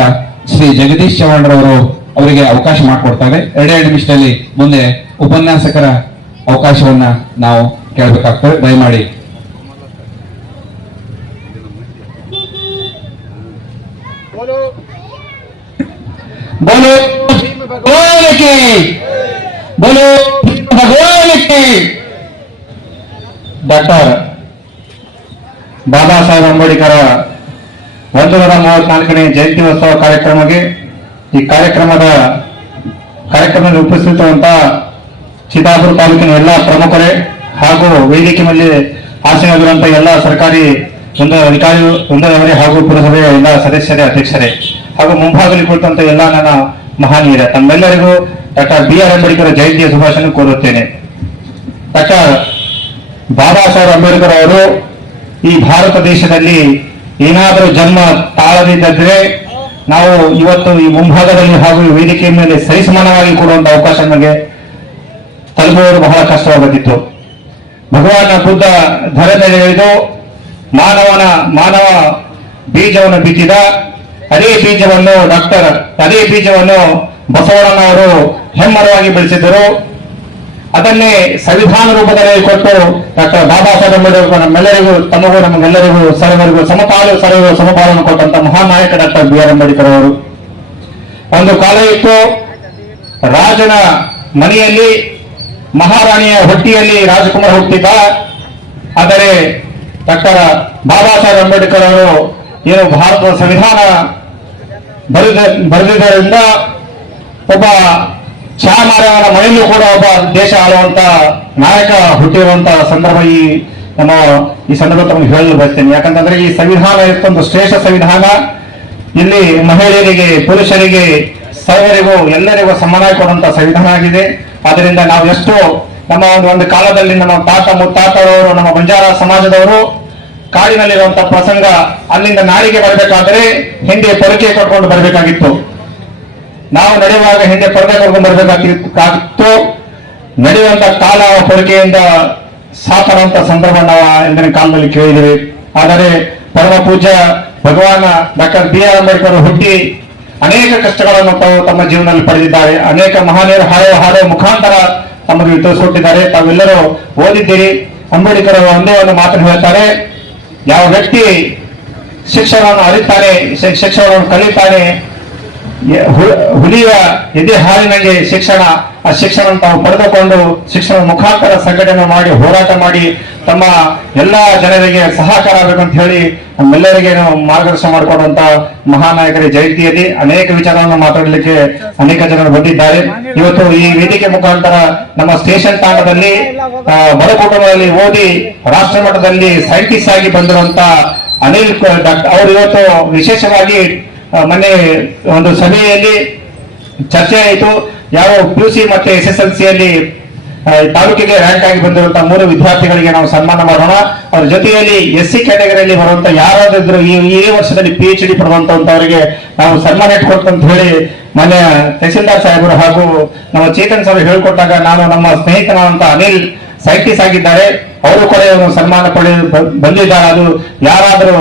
ಶ್ರೀ ಜಗದೀಶ್ ಚವ್ಹಾಣ್ರವರು ಅವರಿಗೆ ಅವಕಾಶ ಮಾಡಿಕೊಡ್ತಾರೆ. 2 ನಿಮಿಷದಲ್ಲಿ ಮುಂದೆ ಉಪನ್ಯಾಸಕರ ಅವಕಾಶವನ್ನ ನಾವು ಕೇಳಬೇಕಾಗ್ತದೆ. ದಯಮಾಡಿ ಬೋಲೋ ಭಗವಾನಕ್ಕೆ, ಬೋಲೋ ಭಗವಾನಕ್ಕೆ. ಡಾಕ್ಟರ್ ಬಾಬಾ ಸಾಹೇಬ್ ಅಂಬೇಡ್ಕರ್ 134ನೇ ಜಯಂತಿ ಉತ್ಸವ ಕಾರ್ಯಕ್ರಮಕ್ಕೆ ಈ ಕಾರ್ಯಕ್ರಮದಲ್ಲಿ ಉಪಸ್ಥಿತವಂತ ಚಿತ್ತಾಪುರ ತಾಲೂಕಿನ ಎಲ್ಲ ಪ್ರಮುಖರೇ ಹಾಗೂ ವೇದಿಕೆ ಮೇಲೆ ಆಸೀನರಾಗಿರುವಂತಹ ಎಲ್ಲ ಸರ್ಕಾರಿ ಅಧಿಕಾರಿಗಳೇ ಹಾಗೂ ಪುರಸಭೆಯ ಎಲ್ಲ ಸದಸ್ಯರೇ, ಅಧ್ಯಕ್ಷರೇ ಹಾಗೂ ಮುಂಭಾಗದಲ್ಲಿ ಕುಳಿತಂತ ಎಲ್ಲ ನನ್ನ ಮಹಾನೀಯರೇ, ತಮ್ಮೆಲ್ಲರಿಗೂ ಡಾಕ್ಟರ್ BR ಅಂಬೇಡ್ಕರ್ ಜಯಂತಿಯ ಶುಭಾಶಯ ಕೋರುತ್ತೇನೆ. ಡಾಕ್ಟರ್ ಬಾಬಾ ಸಾಹೇಬ್ ಅಂಬೇಡ್ಕರ್ ಅವರು ಈ ಭಾರತ ದೇಶದಲ್ಲಿ ಏನಾದರೂ ಜನ್ಮ ತಾಳದಿದ್ದರೆ ನಾವು ಇವತ್ತು ಈ ಮುಂಭಾಗದಲ್ಲಿ ಹಾಗೂ ಈ ವೇದಿಕೆಯ ಮೇಲೆ ಸರಿಸಮಾನವಾಗಿ ಕೊಡುವಂತ ಅವಕಾಶ ನಮಗೆ ತಲುಪುವುದು ಬಹಳ ಕಷ್ಟವಾಗುತ್ತಿತ್ತು. ಭಗವಾನ್ ಬುದ್ಧ ಧರೆ ಮೇಲೆ ಇಳಿದು ಮಾನವ ಬೀಜವನ್ನು ಬಿತ್ತಿದ. ಅದೇ ಬೀಜವನ್ನು ಬಸವಣ್ಣನವರು ಹೆಮ್ಮರವಾಗಿ ಬೆಳೆಸಿದ್ದರು. ಅದನ್ನೇ ಸಂವಿಧಾನ ರೂಪದಲ್ಲಿ ಕೊಟ್ಟು ಡಾಕ್ಟರ್ ಬಾಬಾ ಸಾಹೇಬ್ ಅಂಬೇಡ್ಕರ್ ನಮ್ಮೆಲ್ಲರಿಗೂ, ತಮಗೂ ನಮಗೆಲ್ಲರಿಗೂ ಸರ್ವರಿಗೂ ಸಮಪಾಲನ್ನು ಕೊಟ್ಟಂತ ಮಹಾನ್ ನಾಯಕ ಡಾಕ್ಟರ್ ಬಿ ಆರ್ ಅಂಬೇಡ್ಕರ್ ಅವರು. ಒಂದು ಕಾಲ ಇತ್ತು, ರಾಜನ ಮನೆಯಲ್ಲಿ ಮಹಾರಾಣಿಯ ಹೊಟ್ಟಿಯಲ್ಲಿ ರಾಜಕುಮಾರ ಹುಟ್ಟಿದ್ದ. ಆದರೆ ಡಾಕ್ಟರ್ ಬಾಬಾ ಸಾಹೇಬ್ ಅಂಬೇಡ್ಕರ್ ಅವರು ಏನು ಭಾರತದ ಸಂವಿಧಾನ ಬರೆದಿದ್ದರಿಂದ ಒಬ್ಬ ಚಾ ಮಾರವನ ಮನೆಯಲ್ಲೂ ಕೂಡ ಒಬ್ಬ ದೇಶ ಆಳುವಂತ ನಾಯಕ ಹುಟ್ಟಿರುವಂತಹ ಸಂದರ್ಭ ಈ ಸಂದರ್ಭ ತಮಗೆ ಹೇಳಲು ಬಯಸ್ತೇನೆ. ಯಾಕಂತಂದ್ರೆ ಈ ಸಂವಿಧಾನ ಇಷ್ಟೊಂದು ಶ್ರೇಷ್ಠ ಸಂವಿಧಾನ. ಇಲ್ಲಿ ಮಹಿಳೆಯರಿಗೆ, ಪುರುಷರಿಗೆ, ಸರ್ವರಿಗೂ ಎಲ್ಲರಿಗೂ ಸಮಾನವಾಗಿ ಕೊಡುವಂತಹ ಸಂವಿಧಾನ ಆಗಿದೆ. ಆದ್ದರಿಂದ ನಾವು ಎಷ್ಟು ನಮ್ಮ ಒಂದು ಕಾಲದಲ್ಲಿ ನಮ್ಮ ತಾತ ಮುತ್ತಾತರವರು, ನಮ್ಮ ಬಂಜಾರ ಸಮಾಜದವರು ಕಾಡಿನಲ್ಲಿರುವಂತಹ ಪ್ರಸಂಗ, ಅಲ್ಲಿಂದ ನಾಡಿಗೆ ಬರಬೇಕಾದ್ರೆ ಹಿಂದೆ ಪೊರಕೆ ಕಟ್ಕೊಂಡು ಬರಬೇಕಾಗಿತ್ತು. ನಾವು ನಡೆಯುವಾಗ ಹಿಂದೆ ಪೊರಕೆ ಕಟ್ಕೊಂಡು ಬರಬೇಕಾಗಿತ್ತು. ನಡೆಯುವಂತ ಕಾಲ ಪೊರಕೆಯಿಂದ ಸಾತರಂತ ಸಂದರ್ಭ ನಾವು ಇಂದಿನ ಕಾಲದಲ್ಲಿ ಕೇಳಿದ್ದೇವೆ. ಆದರೆ ಪರಮ ಪೂಜ್ಯ ಭಗವಾನ್ ಡಾಕ್ಟರ್ ಬಿ ಆರ್ ಅಂಬೇಡ್ಕರ್ ಹುಟ್ಟಿ ಅನೇಕ ಕಷ್ಟಗಳನ್ನು ತಾವು ತಮ್ಮ ಜೀವನದಲ್ಲಿ ಪಡೆದಿದ್ದಾರೆ. ಅನೇಕ ಮಹಾನೀಯರು ಹಾಡುವ ಮುಖಾಂತರ ತಮಗೆ ತಿಳಿಸಿಕೊಟ್ಟಿದ್ದಾರೆ. ತಾವೆಲ್ಲರೂ ಓದಿದ್ದೀರಿ. ಅಂಬೇಡ್ಕರ್ ಒಂದೇ ಒಂದು ಮಾತನ್ನು ಹೇಳ್ತಾರೆ, ಯಾವ ವ್ಯಕ್ತಿ ಶಿಕ್ಷಣವನ್ನು ಅರಿತಾನೆ, ಶಿಕ್ಷಣವನ್ನು ಕಲಿತಾನೆ, ಹುಲಿಯ ಎದೆ ಹಾಲಿನಲ್ಲಿ ಶಿಕ್ಷಣ, ಆ ಶಿಕ್ಷಣ ತಾವು ಪಡೆದುಕೊಂಡು ಶಿಕ್ಷಣ ಮುಖಾಂತರ ಸಂಘಟನೆ ಮಾಡಿ, ಹೋರಾಟ ಮಾಡಿ ತಮ್ಮ ಎಲ್ಲಾ ಜನರಿಗೆ ಸಹಕಾರ ಆಗಬೇಕಂತ ಹೇಳಿ ನಮ್ಮೆಲ್ಲರಿಗೆ ಮಾರ್ಗದರ್ಶನ ಮಾಡಿಕೊಡುವಂತ ಮಹಾನಾಯಕರ ಜಯಂತಿಯಲ್ಲಿ ಅನೇಕ ವಿಚಾರವನ್ನು ಮಾತಾಡಲಿಕ್ಕೆ ಅನೇಕ ಜನರು ಬಂದಿದ್ದಾರೆ. ಇವತ್ತು ಈ ವೇದಿಕೆ ಮುಖಾಂತರ ನಮ್ಮ ಸ್ಟೇಷನ್ ತಾಣದಲ್ಲಿ ಬಡ ಕುಟುಂಬದಲ್ಲಿ ಓದಿ ರಾಷ್ಟ್ರ ಮಟ್ಟದಲ್ಲಿ ಸೈಂಟಿಸ್ಟ್ ಆಗಿ ಬಂದಿರುವಂತ ಅನಿಲ್ ಅವರು ಇವತ್ತು ವಿಶೇಷವಾಗಿ ಮೊನ್ನೆ ಒಂದು ಸಭೆಯಲ್ಲಿ ಚರ್ಚೆ ಆಯಿತು. ಯಾವ PUC ಮತ್ತೆ SSLCಯಲ್ಲಿ ತಾಲೂಕಿಗೆ ರ್ಯಾಂಕ್ ಆಗಿ ಬಂದಿರುವಂತಹ 3 ವಿದ್ಯಾರ್ಥಿಗಳಿಗೆ ನಾವು ಸನ್ಮಾನ ಮಾಡೋಣ. ಅವ್ರ ಜೊತೆಯಲ್ಲಿ SC ಕ್ಯಾಟಗರಿಯಲ್ಲಿ ಬರುವಂತ ಯಾರಾದ್ರೂ ಈ ವರ್ಷದಲ್ಲಿ PhD ಪಡೆದಂತವರಿಗೆ ನಾವು ಸನ್ಮಾನ ಇಟ್ಕೊಡ್ತಂತ ಹೇಳಿ ಮೊನ್ನೆ ತಹಸೀಲ್ದಾರ್ ಸಾಹೇಬರು ಹಾಗೂ ನಮ್ಮ ಚೇತನ್ ಸಾಹೇಬ್ ಹೇಳ್ಕೊಟ್ಟಾಗ ನಾನು ನಮ್ಮ ಸ್ನೇಹಿತನಾದಂತ ಅನಿಲ್ ಸೈಂಟಿಸ್ಟ್ ಆಗಿದ್ದಾರೆ, ಅವರು ಕೂಡ ಸನ್ಮಾನ ಬಂದಿದ್ದಾರೆ. ಅದು ಯಾರಾದ್ರೂ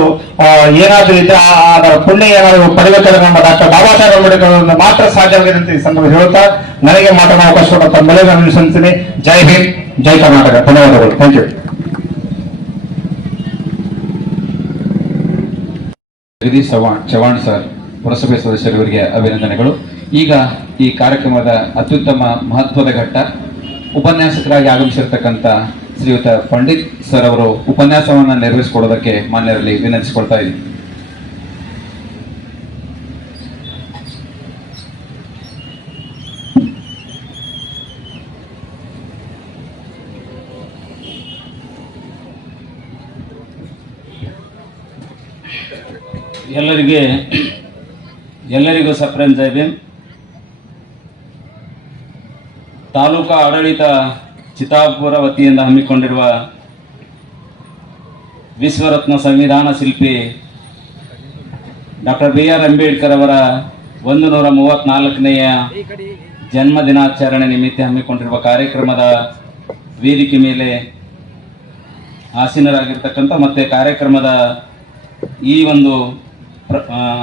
ಏನಾದ್ರೂ ಇದ್ರೆ ಅದರ ಪುಣ್ಯ ಏನಾದ್ರು ಪಡೆಬೇಕಾದ್ರೆ ನಮ್ಮ ಡಾಕ್ಟರ್ ಬಾಬಾ ಸಾಹೇಬ್ ಅಂಬೇಡ್ಕರ್ ಮಾತ್ರ ಸಾಧ್ಯವಾಗಿದೆ ಅಂತ ಈ ಸಂದರ್ಭ ಹೇಳ್ತಾ ನನಗೆ ಮಾತನಾಡುವ ಅವಕಾಶ ಕೊಟ್ಟ ತಮ್ಮೆಲ್ಲರಿಗೂ ಅನುಸರಿಸ್ತೀನಿ. ಜೈ ಹಿಂದ್, ಜೈ ಕರ್ನಾಟಕ. ಧನ್ಯವಾದಗಳು. Thank you. Jagadish Chavan sir, ಪುರಸಭೆ ಸದಸ್ಯರವರಿಗೆ ಅಭಿನಂದನೆಗಳು. ಈಗ ಈ ಕಾರ್ಯಕ್ರಮದ ಅತ್ಯುತ್ತಮ ಮಹತ್ವದ ಘಟ್ಟ, ಉಪನ್ಯಾಸಕರಾಗಿ ಆಗಮಿಸಿರ್ತಕ್ಕಂಥ ಶ್ರೀಯುತ ಪಂಡಿತ್ ಸರ್ ಅವರು ಉಪನ್ಯಾಸವನ್ನು ನೆರವೇರಿಸಿಕೊಡೋದಕ್ಕೆ ಮಾನ್ಯರಲ್ಲಿ ವಿನಂತಿಸಿಕೊಳ್ತಾ ಇದ್ದೀನಿ. ಎಲ್ಲರಿಗೂ ಸಪ್ರೇಮ್ ಜೈ ಭೀಮ್. ತಾಲೂಕಾ ಆಡಳಿತ ಚಿತ್ತಾಪುರ ವತಿಯಿಂದ ಹಮ್ಮಿಕೊಂಡಿರುವ ವಿಶ್ವರತ್ನ ಸಂವಿಧಾನ ಶಿಲ್ಪಿ ಡಾಕ್ಟರ್ ಬಿ ಆರ್ ಅಂಬೇಡ್ಕರ್ ಅವರ 134ನೆಯ ಜನ್ಮ ದಿನಾಚರಣೆ ನಿಮಿತ್ತ ಹಮ್ಮಿಕೊಂಡಿರುವ ಕಾರ್ಯಕ್ರಮದ ವೇದಿಕೆ ಮೇಲೆ ಆಸೀನರಾಗಿರ್ತಕ್ಕಂಥ ಮತ್ತೆ ಕಾರ್ಯಕ್ರಮದ ಈ ಒಂದು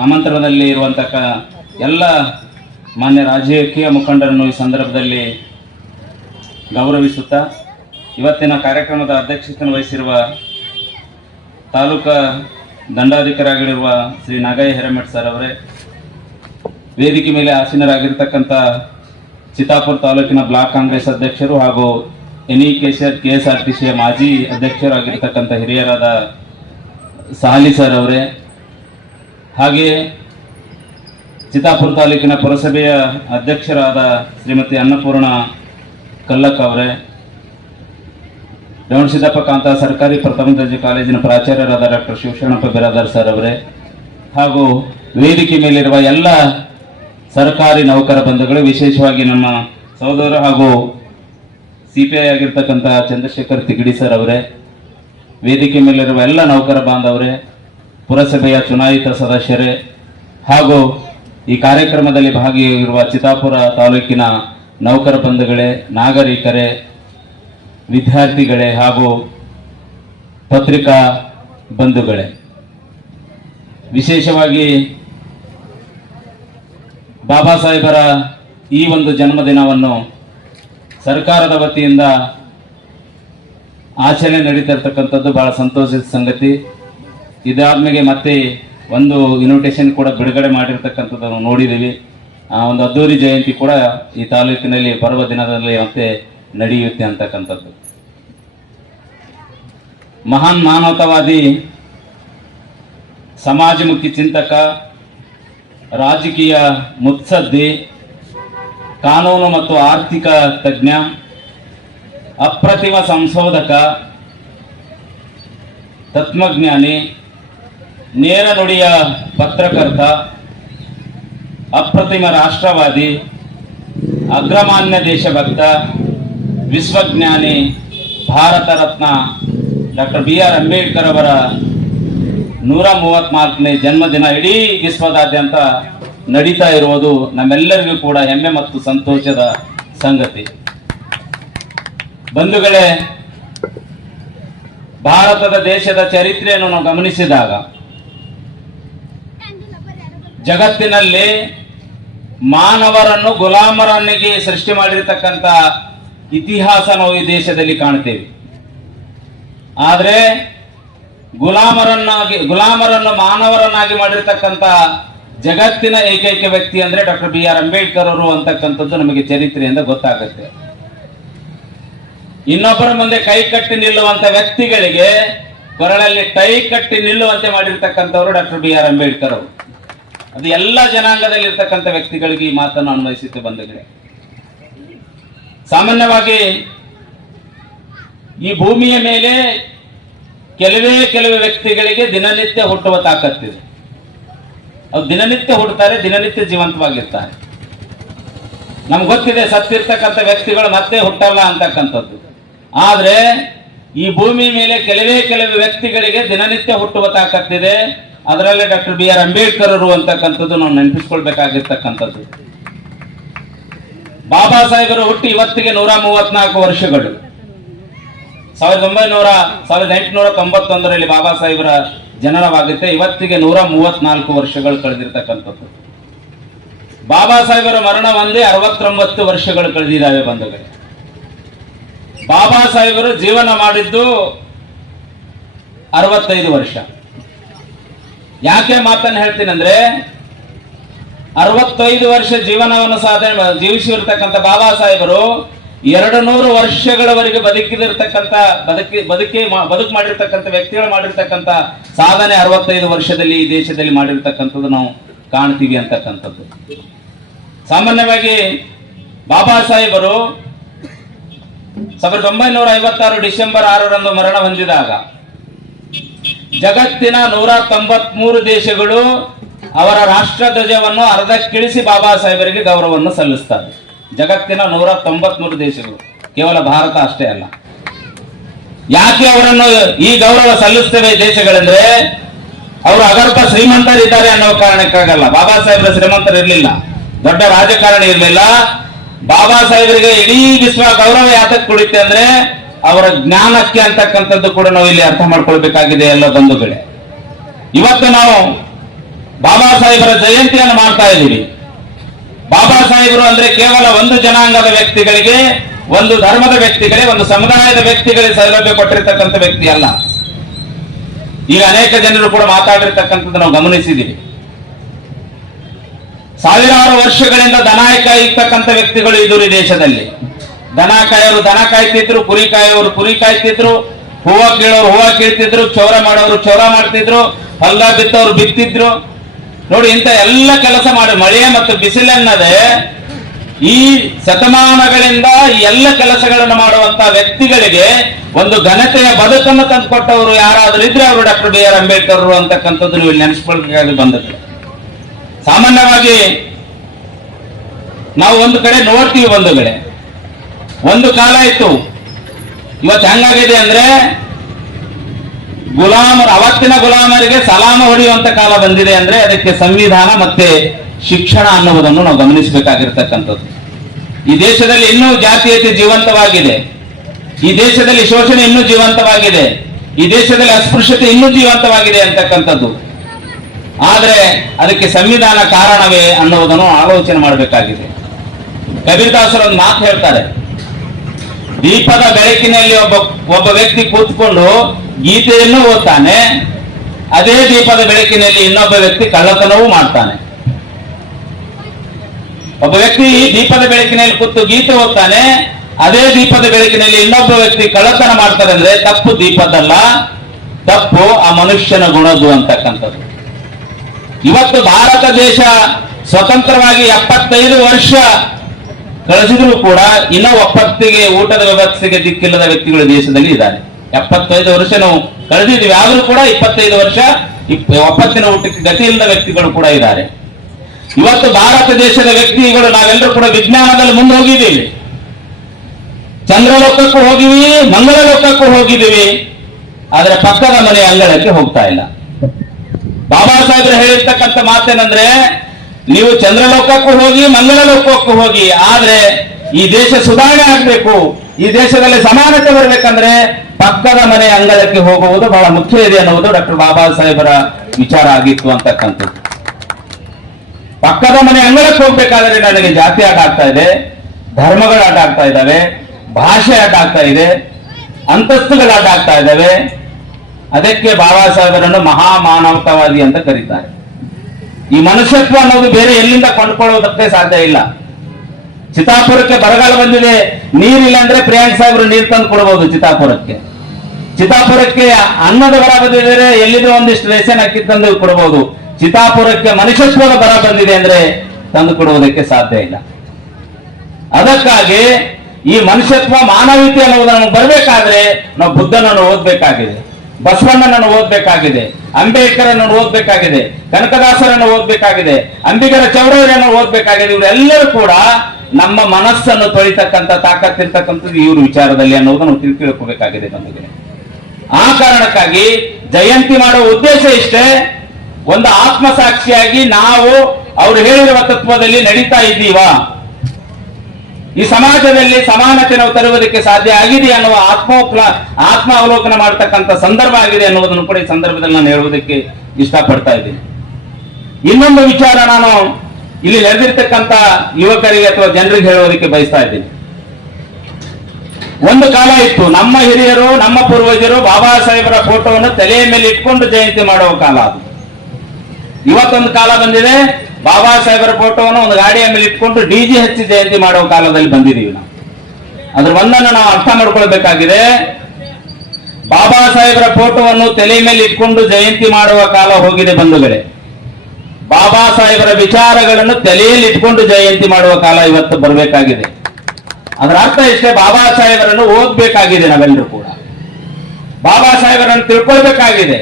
ಆಮಂತ್ರಣದಲ್ಲಿ ಇರುವಂತಹ ಎಲ್ಲ ಮಾನ್ಯ ರಾಜಕೀಯ ಮುಖಂಡರನ್ನು ಈ ಸಂದರ್ಭದಲ್ಲಿ ಗೌರವಿಸುತ್ತಾ, ಇವತ್ತಿನ ಕಾರ್ಯಕ್ರಮದ ಅಧ್ಯಕ್ಷತೆಯನ್ನು ವಹಿಸಿರುವ ತಾಲೂಕಾ ದಂಡಾಧಿಕಾರಿಯಾಗಿರುವ ಶ್ರೀ ನಾಗಯ್ಯ ಹಿರೇಮಠ್ ಸರ್ ಅವರೇ, ವೇದಿಕೆ ಮೇಲೆ ಆಸೀನರಾಗಿರ್ತಕ್ಕಂಥ ಚಿತ್ತಾಪುರ ತಾಲೂಕಿನ ಬ್ಲಾಕ್ ಕಾಂಗ್ರೆಸ್ ಅಧ್ಯಕ್ಷರು ಹಾಗೂ KSRTCಯ ಮಾಜಿ ಅಧ್ಯಕ್ಷರಾಗಿರ್ತಕ್ಕಂಥ ಹಿರಿಯರಾದ ಸಾಲಿ ಸರ್ ಅವರೇ, ಹಾಗೆಯೇ ಚಿತ್ತಾಪುರ ತಾಲೂಕಿನ ಪುರಸಭೆಯ ಅಧ್ಯಕ್ಷರಾದ ಶ್ರೀಮತಿ ಅನ್ನಪೂರ್ಣ ಕಲ್ಲಕ್ ಅವರೇ, ರೇವಣಸಿದ್ದಪ್ಪ ಕಾಂತ ಸರ್ಕಾರಿ ಪ್ರಥಮ ದರ್ಜೆ ಕಾಲೇಜಿನ ಪ್ರಾಚಾರ್ಯರಾದ ಡಾಕ್ಟರ್ ಶಿವಶರಣಪ್ಪ ಬಿರಾದಾರ್ ಸರ್ ಅವರೇ, ಹಾಗೂ ವೇದಿಕೆ ಮೇಲಿರುವ ಎಲ್ಲ ಸರ್ಕಾರಿ ನೌಕರ ಬಂಧುಗಳು, ವಿಶೇಷವಾಗಿ ನಮ್ಮ ಸಹೋದರ ಹಾಗೂ CPI ಆಗಿರ್ತಕ್ಕಂಥ ಚಂದ್ರಶೇಖರ್ ತಿಗಡಿ ಸರ್ ಅವರೇ, ವೇದಿಕೆ ಮೇಲಿರುವ ಎಲ್ಲ ನೌಕರ ಬಾಂಧವರೇ, ಪುರಸಭೆಯ ಚುನಾಯಿತ ಸದಸ್ಯರೇ, ಹಾಗೂ ಈ ಕಾರ್ಯಕ್ರಮದಲ್ಲಿ ಭಾಗಿಯಾಗಿರುವ ಚಿತ್ತಾಪುರ ತಾಲೂಕಿನ ನೌಕರ ಬಂಧುಗಳೇ, ನಾಗರಿಕರೇ, ವಿದ್ಯಾರ್ಥಿಗಳೇ ಹಾಗೂ ಪತ್ರಿಕಾ ಬಂಧುಗಳೇ, ವಿಶೇಷವಾಗಿ ಬಾಬಾ ಸಾಹೇಬರ ಈ ಒಂದು ಜನ್ಮದಿನವನ್ನು ಸರ್ಕಾರದ ವತಿಯಿಂದ ಆಚರಣೆ ನಡೀತಿರ್ತಕ್ಕಂಥದ್ದು ಬಹಳ ಸಂತೋಷದ ಸಂಗತಿ. ಇದಾದ್ಮೇಲೆ ಮತ್ತೆ ಒಂದು ಇನ್ವಿಟೇಷನ್ ಕೂಡ ಬಿಡುಗಡೆ ಮಾಡಿರ್ತಕ್ಕಂಥದ್ದನ್ನು ನೋಡಿದ್ದೀವಿ. ಒಂದು ಅದ್ದೂರಿ ಜಯಂತಿ ಕೂಡ ಈ ತಾಲೂಕಿನಲ್ಲಿ ಬರುವ ದಿನದಲ್ಲಿ ಮತ್ತೆ ನಡೆಯುತ್ತೆ ಅಂತಕ್ಕಂಥದ್ದು. ಮಹಾನ್ ಮಾನವತಾವಾದಿ, ಸಮಾಜಮುಖಿ ಚಿಂತಕ, ರಾಜಕೀಯ ಮುತ್ಸದ್ದಿ, ಕಾನೂನು ಮತ್ತು ಆರ್ಥಿಕ ತಜ್ಞ, ಅಪ್ರತಿಮ ಸಂಶೋಧಕ, ತತ್ವಜ್ಞಾನಿ, ನೇರ ನುಡಿಯ ಪತ್ರಕರ್ತ, ಅಪ್ರತಿಮ ರಾಷ್ಟ್ರವಾದಿ, ಅಗ್ರಮಾನ್ಯ ದೇಶಭಕ್ತ, ವಿಶ್ವಜ್ಞಾನಿ, ಭಾರತ ರತ್ನ ಡಾಕ್ಟರ್ BR ಅಂಬೇಡ್ಕರ್ ಅವರ 134ನೇ ಜನ್ಮದಿನ ಇಡೀ ವಿಶ್ವದಾದ್ಯಂತ ನಡೀತಾ ಇರುವುದು ನಮ್ಮೆಲ್ಲರಿಗೂ ಕೂಡ ಹೆಮ್ಮೆ ಮತ್ತು ಸಂತೋಷದ ಸಂಗತಿ. ಬಂಧುಗಳೇ, ಭಾರತದ ದೇಶದ ಚರಿತ್ರೆಯನ್ನು ನಾವು ಗಮನಿಸಿದಾಗ ಜಗತ್ತಿನಲ್ಲಿ ಮಾನವರನ್ನು ಗುಲಾಮರನ್ನಾಗಿ ಸೃಷ್ಟಿ ಮಾಡಿರ್ತಕ್ಕಂಥ ಇತಿಹಾಸ ನಾವು ಈ ದೇಶದಲ್ಲಿ ಕಾಣ್ತೇವೆ. ಆದರೆ ಗುಲಾಮರನ್ನು ಮಾನವರನ್ನಾಗಿ ಮಾಡಿರ್ತಕ್ಕಂಥ ಜಗತ್ತಿನ ಏಕೈಕ ವ್ಯಕ್ತಿ ಅಂದ್ರೆ ಡಾಕ್ಟರ್ BR ಅಂಬೇಡ್ಕರ್ ಅವರು ಅಂತಕ್ಕಂಥದ್ದು ನಮಗೆ ಚರಿತ್ರೆಯಿಂದ ಗೊತ್ತಾಗುತ್ತೆ. ಇನ್ನೊಬ್ಬರ ಮುಂದೆ ಕೈ ಕಟ್ಟಿ ನಿಲ್ಲುವಂತ ವ್ಯಕ್ತಿಗಳಿಗೆ ಕೊರಳಲ್ಲಿ ಟೈ ಕಟ್ಟಿ ನಿಲ್ಲುವಂತೆ ಮಾಡಿರ್ತಕ್ಕಂಥವ್ರು ಡಾಕ್ಟರ್ BR ಅಂಬೇಡ್ಕರ್ ಅವರು. ಅದು ಎಲ್ಲ ಜನಾಂಗದಲ್ಲಿ ಇರ್ತಕ್ಕಂಥ ವ್ಯಕ್ತಿಗಳಿಗೆ ಈ ಮಾತನ್ನು ಅನ್ವಯಿಸುತ್ತೆ ಬಂಧುಗಳೇ. ಸಾಮಾನ್ಯವಾಗಿ ಈ ಭೂಮಿಯ ಮೇಲೆ ಕೆಲವೇ ವ್ಯಕ್ತಿಗಳಿಗೆ ದಿನನಿತ್ಯ ಹುಟ್ಟುವ ತಾಕತ್ತಿದೆ. ಅವ್ರು ದಿನನಿತ್ಯ ಹುಟ್ಟುತ್ತಾರೆ, ದಿನನಿತ್ಯ ಜೀವಂತವಾಗಿರ್ತಾರೆ. ನಮ್ಗೆ ಗೊತ್ತಿದೆ ಸತ್ತಿರ್ತಕ್ಕಂಥ ವ್ಯಕ್ತಿಗಳು ಮತ್ತೆ ಹುಟ್ಟಲ್ಲ ಅಂತಕ್ಕಂಥದ್ದು. ಆದ್ರೆ ಈ ಭೂಮಿ ಮೇಲೆ ಕೆಲವೇ ವ್ಯಕ್ತಿಗಳಿಗೆ ದಿನನಿತ್ಯ ಹುಟ್ಟುವ ತಾಕತ್ತಿದೆ. ಅದರಲ್ಲೇ ಡಾಕ್ಟರ್ BR ಅಂಬೇಡ್ಕರ್ ಅವರು ಅಂತಕ್ಕಂಥದ್ದು ನಾವು ನೆನಪಿಸ್ಕೊಳ್ಬೇಕಾಗಿರ್ತಕ್ಕಂಥದ್ದು. ಬಾಬಾ ಸಾಹೇಬರು ಹುಟ್ಟಿ ಇವತ್ತಿಗೆ 134 ವರ್ಷಗಳು. 1891ರಲ್ಲಿ ಬಾಬಾ ಸಾಹೇಬರ ಜನನವಾಗುತ್ತೆ. ಇವತ್ತಿಗೆ 134 ವರ್ಷಗಳು ಕಳೆದಿರ್ತಕ್ಕಂಥದ್ದು. ಬಾಬಾ ಸಾಹೇಬರ ಮರಣ ಒಂದೇ 69 ವರ್ಷಗಳು ಕಳೆದಿದ್ದಾವೆ ಬಂಧುಗಳೇ. ಬಾಬಾ ಸಾಹೇಬರು ಜೀವನ ಮಾಡಿದ್ದು 65 ವರ್ಷ. ಯಾಕೆ ಮಾತನ್ನು ಹೇಳ್ತೀನಿ ಅಂದ್ರೆ 65 ವರ್ಷ ಜೀವನವನ್ನು ಜೀವಿಸಿರ್ತಕ್ಕಂಥ ಬಾಬಾ ಸಾಹೇಬರು 200 ವರ್ಷಗಳವರೆಗೆ ಬದುಕು ಮಾಡಿರ್ತಕ್ಕಂಥ ವ್ಯಕ್ತಿಗಳು ಮಾಡಿರ್ತಕ್ಕಂಥ ಸಾಧನೆ 65 ವರ್ಷದಲ್ಲಿ ಈ ದೇಶದಲ್ಲಿ ಮಾಡಿರ್ತಕ್ಕಂಥದ್ದು ನಾವು ಕಾಣ್ತೀವಿ ಅಂತಕ್ಕಂಥದ್ದು. ಸಾಮಾನ್ಯವಾಗಿ ಬಾಬಾ ಸಾಹೇಬರು 1956 ಡಿಸೆಂಬರ್ 6ರಂದು ಮರಣ ಹೊಂದಿದಾಗ ಜಗತ್ತಿನ 193 ದೇಶಗಳು ಅವರ ರಾಷ್ಟ್ರ ಧ್ವಜವನ್ನು ಅರ್ಧಕ್ಕಿಳಿಸಿ ಬಾಬಾ ಸಾಹೇಬರಿಗೆ ಗೌರವವನ್ನು ಸಲ್ಲಿಸ್ತಾರೆ. ಜಗತ್ತಿನ 193 ದೇಶಗಳು, ಕೇವಲ ಭಾರತ ಅಷ್ಟೇ ಅಲ್ಲ. ಯಾಕೆ ಅವರನ್ನು ಈ ಗೌರವ ಸಲ್ಲಿಸ್ತೇವೆ ದೇಶಗಳೆಂದ್ರೆ ಅವರು ಅಗರ್ಭ ಶ್ರೀಮಂತರಿದ್ದಾರೆ ಅನ್ನೋ ಕಾರಣಕ್ಕಾಗಲ್ಲ. ಬಾಬಾ ಸಾಹೇಬರ ಶ್ರೀಮಂತರಿರ್ಲಿಲ್ಲ, ದೊಡ್ಡ ರಾಜಕಾರಣಿ ಇರಲಿಲ್ಲ. ಬಾಬಾ ಸಾಹೇಬರಿಗೆ ಇಡೀ ವಿಶ್ವ ಗೌರವ ಯಾತಕ್ಕೆ ಕೊಡುತ್ತೆ ಅಂದ್ರೆ ಅವರ ಜ್ಞಾನಕ್ಕೆ ಅಂತಕ್ಕಂಥದ್ದು ಕೂಡ ನಾವು ಇಲ್ಲಿ ಅರ್ಥ ಮಾಡ್ಕೊಳ್ಬೇಕಾಗಿದೆ ಎಲ್ಲ ಬಂಧುಗಳೇ. ಇವತ್ತು ನಾವು ಬಾಬಾ ಸಾಹೇಬರ ಜಯಂತಿಯನ್ನು ಮಾಡ್ತಾ ಇದ್ದೀವಿ. ಬಾಬಾ ಸಾಹೇಬರು ಅಂದ್ರೆ ಕೇವಲ ಒಂದು ಜನಾಂಗದ ವ್ಯಕ್ತಿಗಳಿಗೆ, ಒಂದು ಧರ್ಮದ ವ್ಯಕ್ತಿಗಳಿಗೆ, ಒಂದು ಸಮುದಾಯದ ವ್ಯಕ್ತಿಗಳಿಗೆ ಸೌಲಭ್ಯ ಕೊಟ್ಟಿರ್ತಕ್ಕಂಥ ವ್ಯಕ್ತಿ ಅಲ್ಲ. ಈಗ ಅನೇಕ ಜನರು ಕೂಡ ಮಾತಾಡಿರ್ತಕ್ಕಂಥದ್ದು ನಾವು ಗಮನಿಸಿದ್ದೀವಿ. ಸಾವಿರಾರು ವರ್ಷಗಳಿಂದ ದನ ಕಾಯ್ತಕ್ಕಂಥ ವ್ಯಕ್ತಿಗಳು ಇದ್ರು ಈ ದೇಶದಲ್ಲಿ. ದನ ಕಾಯೋರು ದನ ಕಾಯ್ತಿದ್ರು, ಕುರಿ ಕಾಯೋರು ಕುರಿ ಕಾಯ್ತಿದ್ರು, ಹೂವ ಕೀಳೋರು ಹೂವ ಕೀಳ್ತಿದ್ರು, ಚೌರ ಮಾಡೋರು ಚೌರ ಮಾಡ್ತಿದ್ರು, ಹೊಲ ಬಿತ್ತೋರು ಬಿತ್ತಿದ್ರು. ನೋಡಿ, ಇಂಥ ಎಲ್ಲ ಕೆಲಸ ಮಾಡಿ ಮಳೆ ಮತ್ತು ಬಿಸಿಲನ್ನದೇ ಈ ಶತಮಾನಗಳಿಂದ ಈ ಎಲ್ಲ ಕೆಲಸಗಳನ್ನು ಮಾಡುವಂತ ವ್ಯಕ್ತಿಗಳಿಗೆ ಒಂದು ಘನತೆಯ ಬದುಕನ್ನು ತಂದುಕೊಟ್ಟವರು ಯಾರಾದ್ರೂ ಇದ್ರೆ ಅವರು ಡಾಕ್ಟರ್ BR ಅಂಬೇಡ್ಕರ್ ಅಂತಕ್ಕಂಥದ್ದು ನೀವು ನೆನೆಸ್ಕೊಳ್ಬೇಕಾಗಿ ಬಂದದ್ದು. ಸಾಮಾನ್ಯವಾಗಿ ನಾವು ಒಂದು ಕಡೆ ನೋಡ್ತೀವಿ ಬಂಧುಗಳೇ, ಒಂದು ಕಾಲ ಇತ್ತು. ಇವತ್ತು ಹೆಂಗಾಗಿದೆ ಅಂದ್ರೆ ಅವತ್ತಿನ ಗುಲಾಮರಿಗೆ ಸಲಾಮ ಹೊಡೆಯುವಂತ ಕಾಲ ಬಂದಿದೆ. ಅಂದ್ರೆ ಅದಕ್ಕೆ ಸಂವಿಧಾನ ಮತ್ತೆ ಶಿಕ್ಷಣ ಅನ್ನುವುದನ್ನು ನಾವು ಗಮನಿಸಬೇಕಾಗಿರ್ತಕ್ಕಂಥದ್ದು. ಈ ದೇಶದಲ್ಲಿ ಇನ್ನೂ ಜಾತೀಯತೆ ಜೀವಂತವಾಗಿದೆ, ಈ ದೇಶದಲ್ಲಿ ಶೋಷಣೆ ಇನ್ನೂ ಜೀವಂತವಾಗಿದೆ, ಈ ದೇಶದಲ್ಲಿ ಅಸ್ಪೃಶ್ಯತೆ ಇನ್ನೂ ಜೀವಂತವಾಗಿದೆ ಅಂತಕ್ಕಂಥದ್ದು. ಆದರೆ ಅದಕ್ಕೆ ಸಂವಿಧಾನ ಕಾರಣವೇ ಅನ್ನೋದನ್ನು ಆಲೋಚನೆ ಮಾಡಬೇಕಾಗಿದೆ. ಕಬೀರ್ದಾಸರು ಒಂದು ಮಾತು ಹೇಳ್ತಾರೆ, ದೀಪದ ಬೆಳಕಿನಲ್ಲಿ ಒಬ್ಬ ವ್ಯಕ್ತಿ ಕೂತ್ಕೊಂಡು ಗೀತೆಯನ್ನು ಓದ್ತಾನೆ, ಅದೇ ದೀಪದ ಬೆಳಕಿನಲ್ಲಿ ಇನ್ನೊಬ್ಬ ವ್ಯಕ್ತಿ ಕಳ್ಳತನವೂ ಮಾಡ್ತಾನೆ. ಒಬ್ಬ ವ್ಯಕ್ತಿ ದೀಪದ ಬೆಳಕಿನಲ್ಲಿ ಕೂತು ಗೀತೆ ಓದ್ತಾನೆ, ಅದೇ ದೀಪದ ಬೆಳಕಿನಲ್ಲಿ ಇನ್ನೊಬ್ಬ ವ್ಯಕ್ತಿ ಕಳ್ಳತನ ಮಾಡ್ತಾರೆ ಅಂದ್ರೆ ತಪ್ಪು ದೀಪದಲ್ಲ, ತಪ್ಪು ಆ ಮನುಷ್ಯನ ಗುಣದ್ದು ಅಂತಕ್ಕಂಥದ್ದು. ಇವತ್ತು ಭಾರತ ದೇಶ ಸ್ವತಂತ್ರವಾಗಿ 75 ವರ್ಷ ಕಳೆಸಿದ್ರು ಕೂಡ ಇನ್ನೂ ಒಪ್ಪತ್ತಿಗೆ ಊಟದ ವ್ಯವಸ್ಥೆಗೆ ದಿಕ್ಕಿಲ್ಲದ ವ್ಯಕ್ತಿಗಳು ದೇಶದಲ್ಲಿ ಇದ್ದಾರೆ. 75 ವರ್ಷ ನಾವು ಕಳೆದಿದ್ದೀವಿ, ಆದರೂ ಕೂಡ 25 ವರ್ಷ ಒಪ್ಪತ್ತಿನ ಊಟಕ್ಕೆ ಗತಿ ಇಲ್ಲದ ವ್ಯಕ್ತಿಗಳು ಕೂಡ ಇದ್ದಾರೆ. ಇವತ್ತು ಭಾರತ ದೇಶದ ವ್ಯಕ್ತಿಗಳು ನಾವೆಲ್ಲರೂ ಕೂಡ ವಿಜ್ಞಾನದಲ್ಲಿ ಮುಂದೆ ಹೋಗಿದ್ದೀವಿ, ಚಂದ್ರಲೋಕಕ್ಕೂ ಹೋಗಿವಿ, ಮಂಗಳ ಲೋಕಕ್ಕೂ ಹೋಗಿದ್ದೀವಿ, ಆದರೆ ಪಕ್ಕದ ಮನೆ ಅಂಗಳಕ್ಕೆ ಹೋಗ್ತಾ ಇಲ್ಲ. ಬಾಬಾ ಸಾಹೇಬರು ಹೇಳಿರ್ತಕ್ಕಂಥ ಮಾತೇನಂದ್ರೆ, ನೀವು ಚಂದ್ರಲೋಕಕ್ಕೂ ಹೋಗಿ ಮಂಗಳ ಲೋಕಕ್ಕೂ ಹೋಗಿ, ಆದ್ರೆ ಈ ದೇಶ ಸುಧಾರಣೆ ಆಗ್ಬೇಕು, ಈ ದೇಶದಲ್ಲಿ ಸಮಾನತೆ ಬರಬೇಕಂದ್ರೆ ಪಕ್ಕದ ಮನೆ ಅಂಗಳಕ್ಕೆ ಹೋಗುವುದು ಬಹಳ ಮುಖ್ಯ ಇದೆ ಅನ್ನುವುದು ಡಾಕ್ಟರ್ ಬಾಬಾ ಸಾಹೇಬರ ವಿಚಾರ ಆಗಿತ್ತು ಅಂತಕ್ಕಂಥದ್ದು. ಪಕ್ಕದ ಮನೆ ಅಂಗಳಕ್ಕೆ ಹೋಗ್ಬೇಕಾದ್ರೆ ನನಗೆ ಜಾತಿ ಆಟ ಆಗ್ತಾ ಇದೆ, ಧರ್ಮಗಳ ಆಟ ಆಗ್ತಾ ಇದ್ದಾವೆ, ಭಾಷೆ ಆಟ ಆಗ್ತಾ ಇದೆ, ಅಂತಸ್ತುಗಳ ಆಟ ಆಗ್ತಾ ಇದ್ದಾವೆ. ಅದಕ್ಕೆ ಬಾಬಾ ಸಾಹೇಬರನ್ನು ಮಹಾಮಾನವತಾವಾದಿ ಅಂತ ಕರೀತಾರೆ. ಈ ಮನುಷ್ಯತ್ವ ಅನ್ನೋದು ಬೇರೆ ಎಲ್ಲಿಂದ ಕೊಂಡ್ಕೊಳ್ಳೋದಕ್ಕೆ ಸಾಧ್ಯ ಇಲ್ಲ. ಚಿತ್ತಾಪುರಕ್ಕೆ ಬರಗಾಲ ಬಂದಿದೆ, ನೀರಿಲ್ಲ ಅಂದ್ರೆ ಪ್ರಿಯಾಂಕ್ ಸಾಹೇಬರು ನೀರು ತಂದು ಕೊಡಬಹುದು ಚಿತ್ತಾಪುರಕ್ಕೆ. ಚಿತ್ತಾಪುರಕ್ಕೆ ಅನ್ನದ ಬರ ಬಂದಿದ್ರೆ ಎಲ್ಲಿದ್ರು ಒಂದಿಷ್ಟು ರೇಷನ್ ಅಕ್ಕಿ ತಂದು ಕೊಡಬಹುದು. ಚಿತ್ತಾಪುರಕ್ಕೆ ಮನುಷ್ಯತ್ವದ ಬರ ಬಂದಿದೆ ಅಂದ್ರೆ ತಂದು ಕೊಡುವುದಕ್ಕೆ ಸಾಧ್ಯ ಇಲ್ಲ. ಅದಕ್ಕಾಗಿ ಈ ಮನುಷ್ಯತ್ವ ಮಾನವೀಯತೆ ಅನ್ನೋದು ನಮಗೆ ಬರಬೇಕಾದ್ರೆ ನಾವು ಬುದ್ಧನನ್ನು ಓದ್ಬೇಕಾಗಿದೆ, ಬಸವಣ್ಣನನ್ನು ಓದ್ಬೇಕಾಗಿದೆ, ಅಂಬೇಡ್ಕರನ್ನು ಓದ್ಬೇಕಾಗಿದೆ, ಕನಕದಾಸರನ್ನು ಓದ್ಬೇಕಾಗಿದೆ, ಅಂಬಿಗರ ಚೌಡಯ್ಯನನ್ನು ಓದ್ಬೇಕಾಗಿದೆ. ಇವರೆಲ್ಲರೂ ಕೂಡ ನಮ್ಮ ಮನಸ್ಸನ್ನು ತೊಳಿತಕ್ಕಂಥ ತಾಕತ್ತಿರ್ತಕ್ಕಂಥದ್ದು ಇವ್ರ ವಿಚಾರದಲ್ಲಿ ಅನ್ನೋದನ್ನು ತಿಳ್ಕೊಳ್ಬೇಕಾಗಿದೆ ನಮಗೆ. ಆ ಕಾರಣಕ್ಕಾಗಿ ಜಯಂತಿ ಮಾಡುವ ಉದ್ದೇಶ ಇಷ್ಟೇ, ಒಂದು ಆತ್ಮಸಾಕ್ಷಿಯಾಗಿ ನಾವು ಅವರು ಹೇಳಿರುವ ತತ್ವದಲ್ಲಿ ನಡೀತಾ ಇದ್ದೀವಾ, ಈ ಸಮಾಜದಲ್ಲಿ ಸಮಾನತೆ ನಾವು ತರುವುದಕ್ಕೆ ಸಾಧ್ಯ ಆಗಿದೆ ಅನ್ನುವ ಆತ್ಮ ಅವಲೋಕನ ಮಾಡತಕ್ಕಂಥ ಸಂದರ್ಭ ಆಗಿದೆ ಅನ್ನುವುದನ್ನು ಕೂಡ ಈ ಸಂದರ್ಭದಲ್ಲಿ ನಾನು ಹೇಳುವುದಕ್ಕೆ ಇಷ್ಟಪಡ್ತಾ ಇದ್ದೀನಿ. ಇನ್ನೊಂದು ವಿಚಾರ ನಾನು ಇಲ್ಲಿ ನಡೆದಿರ್ತಕ್ಕಂಥ ಯುವಕರಿಗೆ ಅಥವಾ ಜನರಿಗೆ ಹೇಳುವುದಕ್ಕೆ ಬಯಸ್ತಾ ಇದ್ದೀನಿ. ಒಂದು ಕಾಲ ಇತ್ತು, ನಮ್ಮ ಹಿರಿಯರು ನಮ್ಮ ಪೂರ್ವಜರು ಬಾಬಾ ಸಾಹೇಬರ ಫೋಟೋವನ್ನು ತಲೆಯ ಮೇಲೆ ಇಟ್ಕೊಂಡು ಜಯಂತಿ ಮಾಡುವ ಕಾಲ ಅದು. ಇವತ್ತೊಂದು ಕಾಲ ಬಂದಿದೆ, ಬಾಬಾ ಸಾಹೇಬರ ಫೋಟೋವನ್ನು ಒಂದು ಗಾಡಿಯ ಮೇಲೆ ಇಟ್ಕೊಂಡು ಡಿಜೆ ಹಚ್ಚಿ ಜಯಂತಿ ಮಾಡುವ ಕಾಲದಲ್ಲಿ ಬಂದಿದ್ದೀವಿ ನಾವು. ಅದ್ರ ಒಂದನ್ನು ನಾವು ಅರ್ಥ ಮಾಡ್ಕೊಳ್ಬೇಕಾಗಿದೆ. ಬಾಬಾ ಸಾಹೇಬರ ಫೋಟೋವನ್ನು ತಲೆ ಮೇಲೆ ಇಟ್ಕೊಂಡು ಜಯಂತಿ ಮಾಡುವ ಕಾಲ ಹೋಗಿದೆ ಬಂಧುಗಳೇ. ಬಾಬಾ ಸಾಹೇಬರ ವಿಚಾರಗಳನ್ನು ತಲೆಯಲ್ಲಿ ಇಟ್ಕೊಂಡು ಜಯಂತಿ ಮಾಡುವ ಕಾಲ ಇವತ್ತು ಬರಬೇಕಾಗಿದೆ. ಅದರ ಅರ್ಥ ಇಷ್ಟೇ, ಬಾಬಾ ಸಾಹೇಬರನ್ನು ಓದ್ಬೇಕಾಗಿದೆ ನಾವೆಲ್ಲರೂ ಕೂಡ, ಬಾಬಾ ಸಾಹೇಬರನ್ನು ತಿಳ್ಕೊಳ್ಬೇಕಾಗಿದೆ.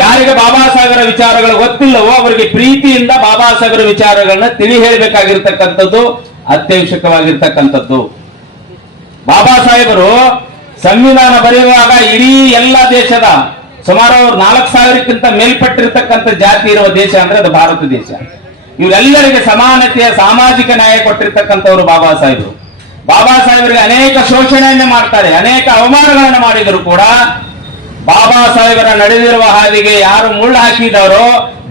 ಯಾರಿಗೆ ಬಾಬಾ ಸಾಹೇಬರ ವಿಚಾರಗಳು ಗೊತ್ತಿಲ್ಲವೋ ಅವರಿಗೆ ಪ್ರೀತಿಯಿಂದ ಬಾಬಾ ಸಾಹೇಬರ ವಿಚಾರಗಳನ್ನ ತಿಳಿ ಹೇಳಬೇಕಾಗಿರ್ತಕ್ಕಂಥದ್ದು ಅತ್ಯವಶ್ಯಕವಾಗಿರ್ತಕ್ಕಂಥದ್ದು. ಬಾಬಾ ಸಾಹೇಬರು ಸಂವಿಧಾನ ಬರೆಯುವಾಗ ಇಡೀ ಎಲ್ಲ ದೇಶದ ಸುಮಾರು 4,000ಕ್ಕಿಂತ ಮೇಲ್ಪಟ್ಟಿರ್ತಕ್ಕಂಥ ಜಾತಿ ಇರುವ ದೇಶ ಅಂದ್ರೆ ಅದು ಭಾರತ ದೇಶ. ಇವರೆಲ್ಲರಿಗೆ ಸಮಾನತೆಯ ಸಾಮಾಜಿಕ ನ್ಯಾಯ ಕೊಟ್ಟಿರ್ತಕ್ಕಂಥವ್ರು ಬಾಬಾ ಸಾಹೇಬರು. ಬಾಬಾ ಸಾಹೇಬರಿಗೆ ಅನೇಕ ಶೋಷಣೆಯನ್ನೇ ಮಾಡ್ತಾರೆ, ಅನೇಕ ಅವಮಾನಗಳನ್ನು ಮಾಡಿದರು ಕೂಡ ಬಾಬಾ ಸಾಹೇಬರ ನಡೆದಿರುವ ಹಾದಿಗೆ ಯಾರು ಮುಳ್ಳು ಹಾಕಿದವರೋ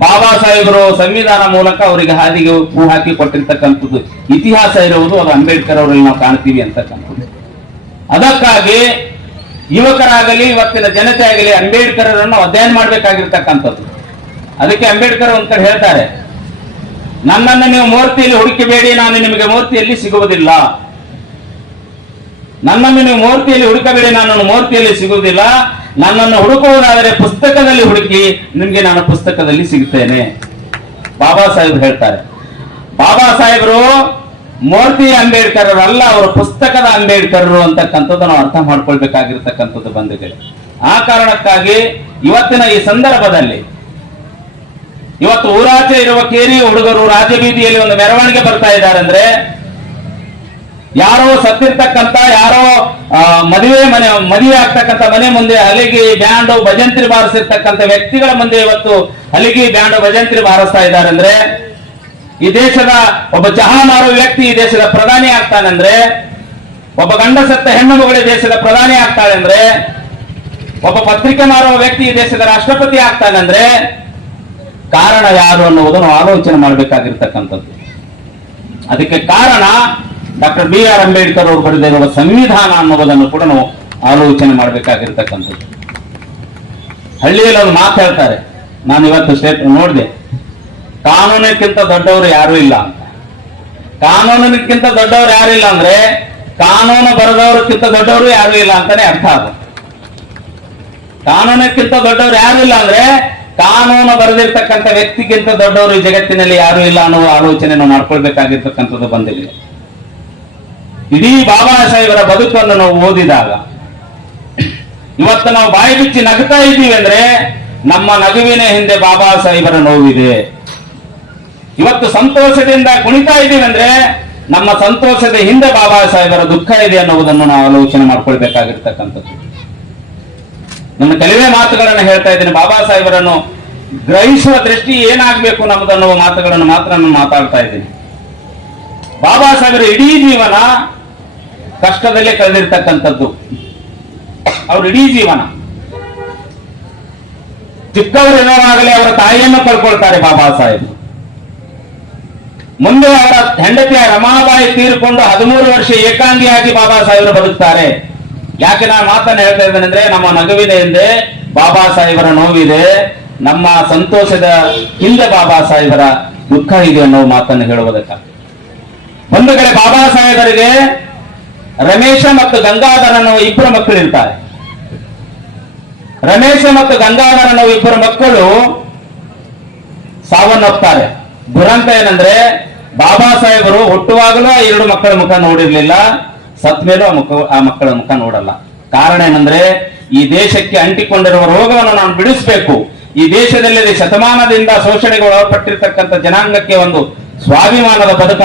ಬಾಬಾ ಸಾಹೇಬರು ಸಂವಿಧಾನ ಮೂಲಕ ಅವರಿಗೆ ಹಾದಿಗೆ ಹೂ ಹಾಕಿ ಕೊಟ್ಟಿರ್ತಕ್ಕಂಥದ್ದು ಇತಿಹಾಸ ಇರುವುದು ಅದು ಅಂಬೇಡ್ಕರ್ ಅವರಲ್ಲಿ ನಾವು ಕಾಣ್ತೀವಿ ಅಂತಕ್ಕಂಥದ್ದು. ಅದಕ್ಕಾಗಿ ಯುವಕರಾಗಲಿ ಇವತ್ತಿನ ಜನತೆ ಆಗಲಿ ಅಂಬೇಡ್ಕರ್ ಅವರನ್ನು ಅಧ್ಯಯನ ಮಾಡಬೇಕಾಗಿರ್ತಕ್ಕಂಥದ್ದು. ಅದಕ್ಕೆ ಅಂಬೇಡ್ಕರ್ ಒಂದ್ ಕಡೆ ಹೇಳ್ತಾರೆ, ನನ್ನನ್ನು ನೀವು ಮೂರ್ತಿಯಲ್ಲಿ ಹುಡುಕಬೇಡಿ, ನಾನು ನಿಮಗೆ ಮೂರ್ತಿಯಲ್ಲಿ ಸಿಗುವುದಿಲ್ಲ. ನನ್ನನ್ನು ನೀವು ಮೂರ್ತಿಯಲ್ಲಿ ಹುಡುಕಬೇಡಿ, ನಾನು ಮೂರ್ತಿಯಲ್ಲಿ ಸಿಗುವುದಿಲ್ಲ. ನನ್ನನ್ನು ಹುಡುಕುವುದಾದರೆ ಪುಸ್ತಕದಲ್ಲಿ ಹುಡುಕಿ, ನಿಮ್ಗೆ ನಾನು ಪುಸ್ತಕದಲ್ಲಿ ಸಿಗುತ್ತೇನೆ. ಬಾಬಾ ಸಾಹೇಬ್ ಹೇಳ್ತಾರೆ. ಬಾಬಾ ಸಾಹೇಬರು ಮೂರ್ತಿ ಅಂಬೇಡ್ಕರ್ ಅಲ್ಲ, ಅವರು ಪುಸ್ತಕದ ಅಂಬೇಡ್ಕರ್ ಅಂತಕ್ಕಂಥದ್ದು ನಾವು ಅರ್ಥ ಮಾಡ್ಕೊಳ್ಬೇಕಾಗಿರ್ತಕ್ಕಂಥದ್ದು ಬಂದಿದೆ. ಆ ಕಾರಣಕ್ಕಾಗಿ ಇವತ್ತಿನ ಈ ಸಂದರ್ಭದಲ್ಲಿ ಇವತ್ತು ಊರಾಚೆ ಇರುವ ಕೇರಿ ಹುಡುಗರು ರಾಜಬೀದಿಯಲ್ಲಿ ಒಂದು ಮೆರವಣಿಗೆ ಬರ್ತಾ ಇದ್ದಾರೆ ಅಂದ್ರೆ, ಯಾರೋ ಸತ್ತಿರ್ತಕ್ಕಂಥ, ಯಾರೋ ಮದುವೆ ಆಗ್ತಕ್ಕಂಥ ಮನೆ ಮುಂದೆ ಹಲಿಗೆ ಬ್ಯಾಂಡು ಭಜಂತ್ರಿ ಬಾರಿಸಿರ್ತಕ್ಕಂಥ ವ್ಯಕ್ತಿಗಳ ಮುಂದೆ ಇವತ್ತು ಹಲಿಗೆ ಬ್ಯಾಂಡು ಭಜಂತ್ರಿ ಬಾರಿಸ್ತಾ ಇದ್ದಾರೆ ಅಂದ್ರೆ, ಈ ದೇಶದ ಒಬ್ಬ ಚಹಾ ಮಾರುವ ವ್ಯಕ್ತಿ ಈ ದೇಶದ ಪ್ರಧಾನಿ ಆಗ್ತಾನಂದ್ರೆ, ಒಬ್ಬ ಗಂಡ ಸತ್ತ ಹೆಣ್ಣು ಮಗಳು ದೇಶದ ಪ್ರಧಾನಿ ಆಗ್ತಾಳೆ ಅಂದ್ರೆ, ಒಬ್ಬ ಪತ್ರಿಕೆ ಮಾರುವ ವ್ಯಕ್ತಿ ಈ ದೇಶದ ರಾಷ್ಟ್ರಪತಿ ಆಗ್ತಾನಂದ್ರೆ, ಕಾರಣ ಯಾರು ಅನ್ನುವುದನ್ನು ಆಲೋಚನೆ ಮಾಡಬೇಕಾಗಿರ್ತಕ್ಕಂಥದ್ದು. ಅದಕ್ಕೆ ಕಾರಣ ಡಾಕ್ಟರ್ BR ಅಂಬೇಡ್ಕರ್ ಅವರು ಬರೆದಿರುವ ಸಂವಿಧಾನ ಅನ್ನುವುದನ್ನು ಕೂಡ ನಾವು ಆಲೋಚನೆ ಮಾಡಬೇಕಾಗಿರ್ತಕ್ಕಂಥದ್ದು. ಹಳ್ಳಿಯಲ್ಲಿ ಒಂದು ಮಾತು ಹೇಳ್ತಾರೆ, ನಾನು ಇವತ್ತು ನೋಡಿದೆ, ಕಾನೂನಿಗಿಂತ ದೊಡ್ಡವರು ಯಾರು ಇಲ್ಲ ಅಂತ. ಕಾನೂನಿಗಿಂತ ದೊಡ್ಡವರು ಯಾರು ಇಲ್ಲ ಅಂದ್ರೆ ಕಾನೂನು ಬರೆದವ್ರಕ್ಕಿಂತ ದೊಡ್ಡವರು ಯಾರು ಇಲ್ಲ ಅಂತಾನೆ ಅರ್ಥ ಅದು. ಕಾನೂನಿಗಿಂತ ದೊಡ್ಡವರು ಯಾರು ಇಲ್ಲ ಅಂದ್ರೆ ಕಾನೂನು ಬರೆದಿರ್ತಕ್ಕಂಥ ವ್ಯಕ್ತಿಗಿಂತ ದೊಡ್ಡವರು ಈ ಜಗತ್ತಿನಲ್ಲಿ ಯಾರು ಇಲ್ಲ ಅನ್ನೋ ಆಲೋಚನೆ ನಾವು ಮಾಡ್ಕೊಳ್ಬೇಕಾಗಿರ್ತಕ್ಕಂಥದ್ದು ಬಂದಿದೆ. ಇಡೀ ಬಾಬಾ ಸಾಹೇಬರ ಬದುಕನ್ನು ನಾವು ಓದಿದಾಗ ಇವತ್ತು ನಾವು ಬಾಯಿ ಬಿಚ್ಚಿ ನಗ್ತಾ ಇದ್ದೀವಿ ಅಂದ್ರೆ ನಮ್ಮ ನಗುವಿನ ಹಿಂದೆ ಬಾಬಾ ಸಾಹೇಬರ ನೋವಿದೆ. ಇವತ್ತು ಸಂತೋಷದಿಂದ ಕುಣಿತಾ ಇದ್ದೀವಿ ಅಂದ್ರೆ ನಮ್ಮ ಸಂತೋಷದ ಹಿಂದೆ ಬಾಬಾ ಸಾಹೇಬರ ದುಃಖ ಇದೆ ಅನ್ನುವುದನ್ನು ನಾವು ಆಲೋಚನೆ ಮಾಡ್ಕೊಳ್ಬೇಕಾಗಿರ್ತಕ್ಕಂಥದ್ದು. ನನ್ನ ಕೆಲವೇ ಮಾತುಗಳನ್ನು ಹೇಳ್ತಾ ಇದ್ದೀನಿ. ಬಾಬಾ ಸಾಹೇಬರನ್ನು ಗ್ರಹಿಸುವ ದೃಷ್ಟಿ ಏನಾಗಬೇಕು ನಮ್ಮದನ್ನುವ ಮಾತುಗಳನ್ನು ಮಾತ್ರ ನಾನು ಮಾತಾಡ್ತಾ ಇದ್ದೀನಿ. ಬಾಬಾ ಸಾಹೇಬರ ಇಡೀ ಜೀವನ ಕಷ್ಟದಲ್ಲೇ ಕಳೆದಿರ್ತಕ್ಕಂಥದ್ದು. ಅವ್ರ ಇಡೀ ಜೀವನ ಚಿಕ್ಕವರಿರುವಾಗಲೇ ಅವರ ತಾಯಿಯನ್ನು ಕಳ್ಕೊಳ್ತಾರೆ ಬಾಬಾ ಸಾಹೇಬ್. ಮುಂದೆ ಅವರ ಹೆಂಡತಿಯ ರಮಾಬಾಯಿ ತೀರಿಕೊಂಡು 13 ವರ್ಷ ಏಕಾಂಗಿಯಾಗಿ ಬಾಬಾ ಸಾಹೇಬರು ಬದುಕ್ತಾರೆ. ಯಾಕೆ ನಾನು ಮಾತನ್ನು ಹೇಳ್ತಾ ಇದ್ದೇನೆ ಅಂದ್ರೆ ನಮ್ಮ ನಗುವಿನ ಹಿಂದೆ ಬಾಬಾ ಸಾಹೇಬರ ನೋವಿದೆ, ನಮ್ಮ ಸಂತೋಷದ ಹಿಂದೆ ಬಾಬಾ ಸಾಹೇಬರ ದುಃಖ ಇದೆ ಅನ್ನೋ ಮಾತನ್ನು ಹೇಳುವುದಕ್ಕ. ಒಂದು ಕಡೆ ಬಾಬಾ ಸಾಹೇಬರಿಗೆ ರಮೇಶ ಮತ್ತು ಗಂಗಾಧರ ಅನ್ನೋ ಇಬ್ಬರು ಮಕ್ಕಳು ಇರ್ತಾರೆ. ರಮೇಶ ಮತ್ತು ಗಂಗಾಧರ ಅನ್ನೋ ಇಬ್ಬರು ಮಕ್ಕಳು ಸಾವನ್ನಪ್ತಾರೆ. ದುರಂತ ಏನಂದ್ರೆ ಬಾಬಾ ಸಾಹೇಬರು ಹುಟ್ಟುವಾಗಲೂ 2 ಮಕ್ಕಳ ಮುಖ ನೋಡಿರ್ಲಿಲ್ಲ, ಸತ್ ಮೇಲೂ ಆ ಮಕ್ಕಳ ಮುಖ ನೋಡಲ್ಲ. ಕಾರಣ ಏನಂದ್ರೆ ಈ ದೇಶಕ್ಕೆ ಅಂಟಿಕೊಂಡಿರುವ ರೋಗವನ್ನು ನಾನು ಬಿಡಿಸಬೇಕು, ಈ ದೇಶದಲ್ಲಿ ಶತಮಾನದಿಂದ ಶೋಷಣೆಗೆ ಒಳಪಟ್ಟಿರ್ತಕ್ಕಂಥ ಜನಾಂಗಕ್ಕೆ ಒಂದು ಸ್ವಾಭಿಮಾನದ ಬದುಕು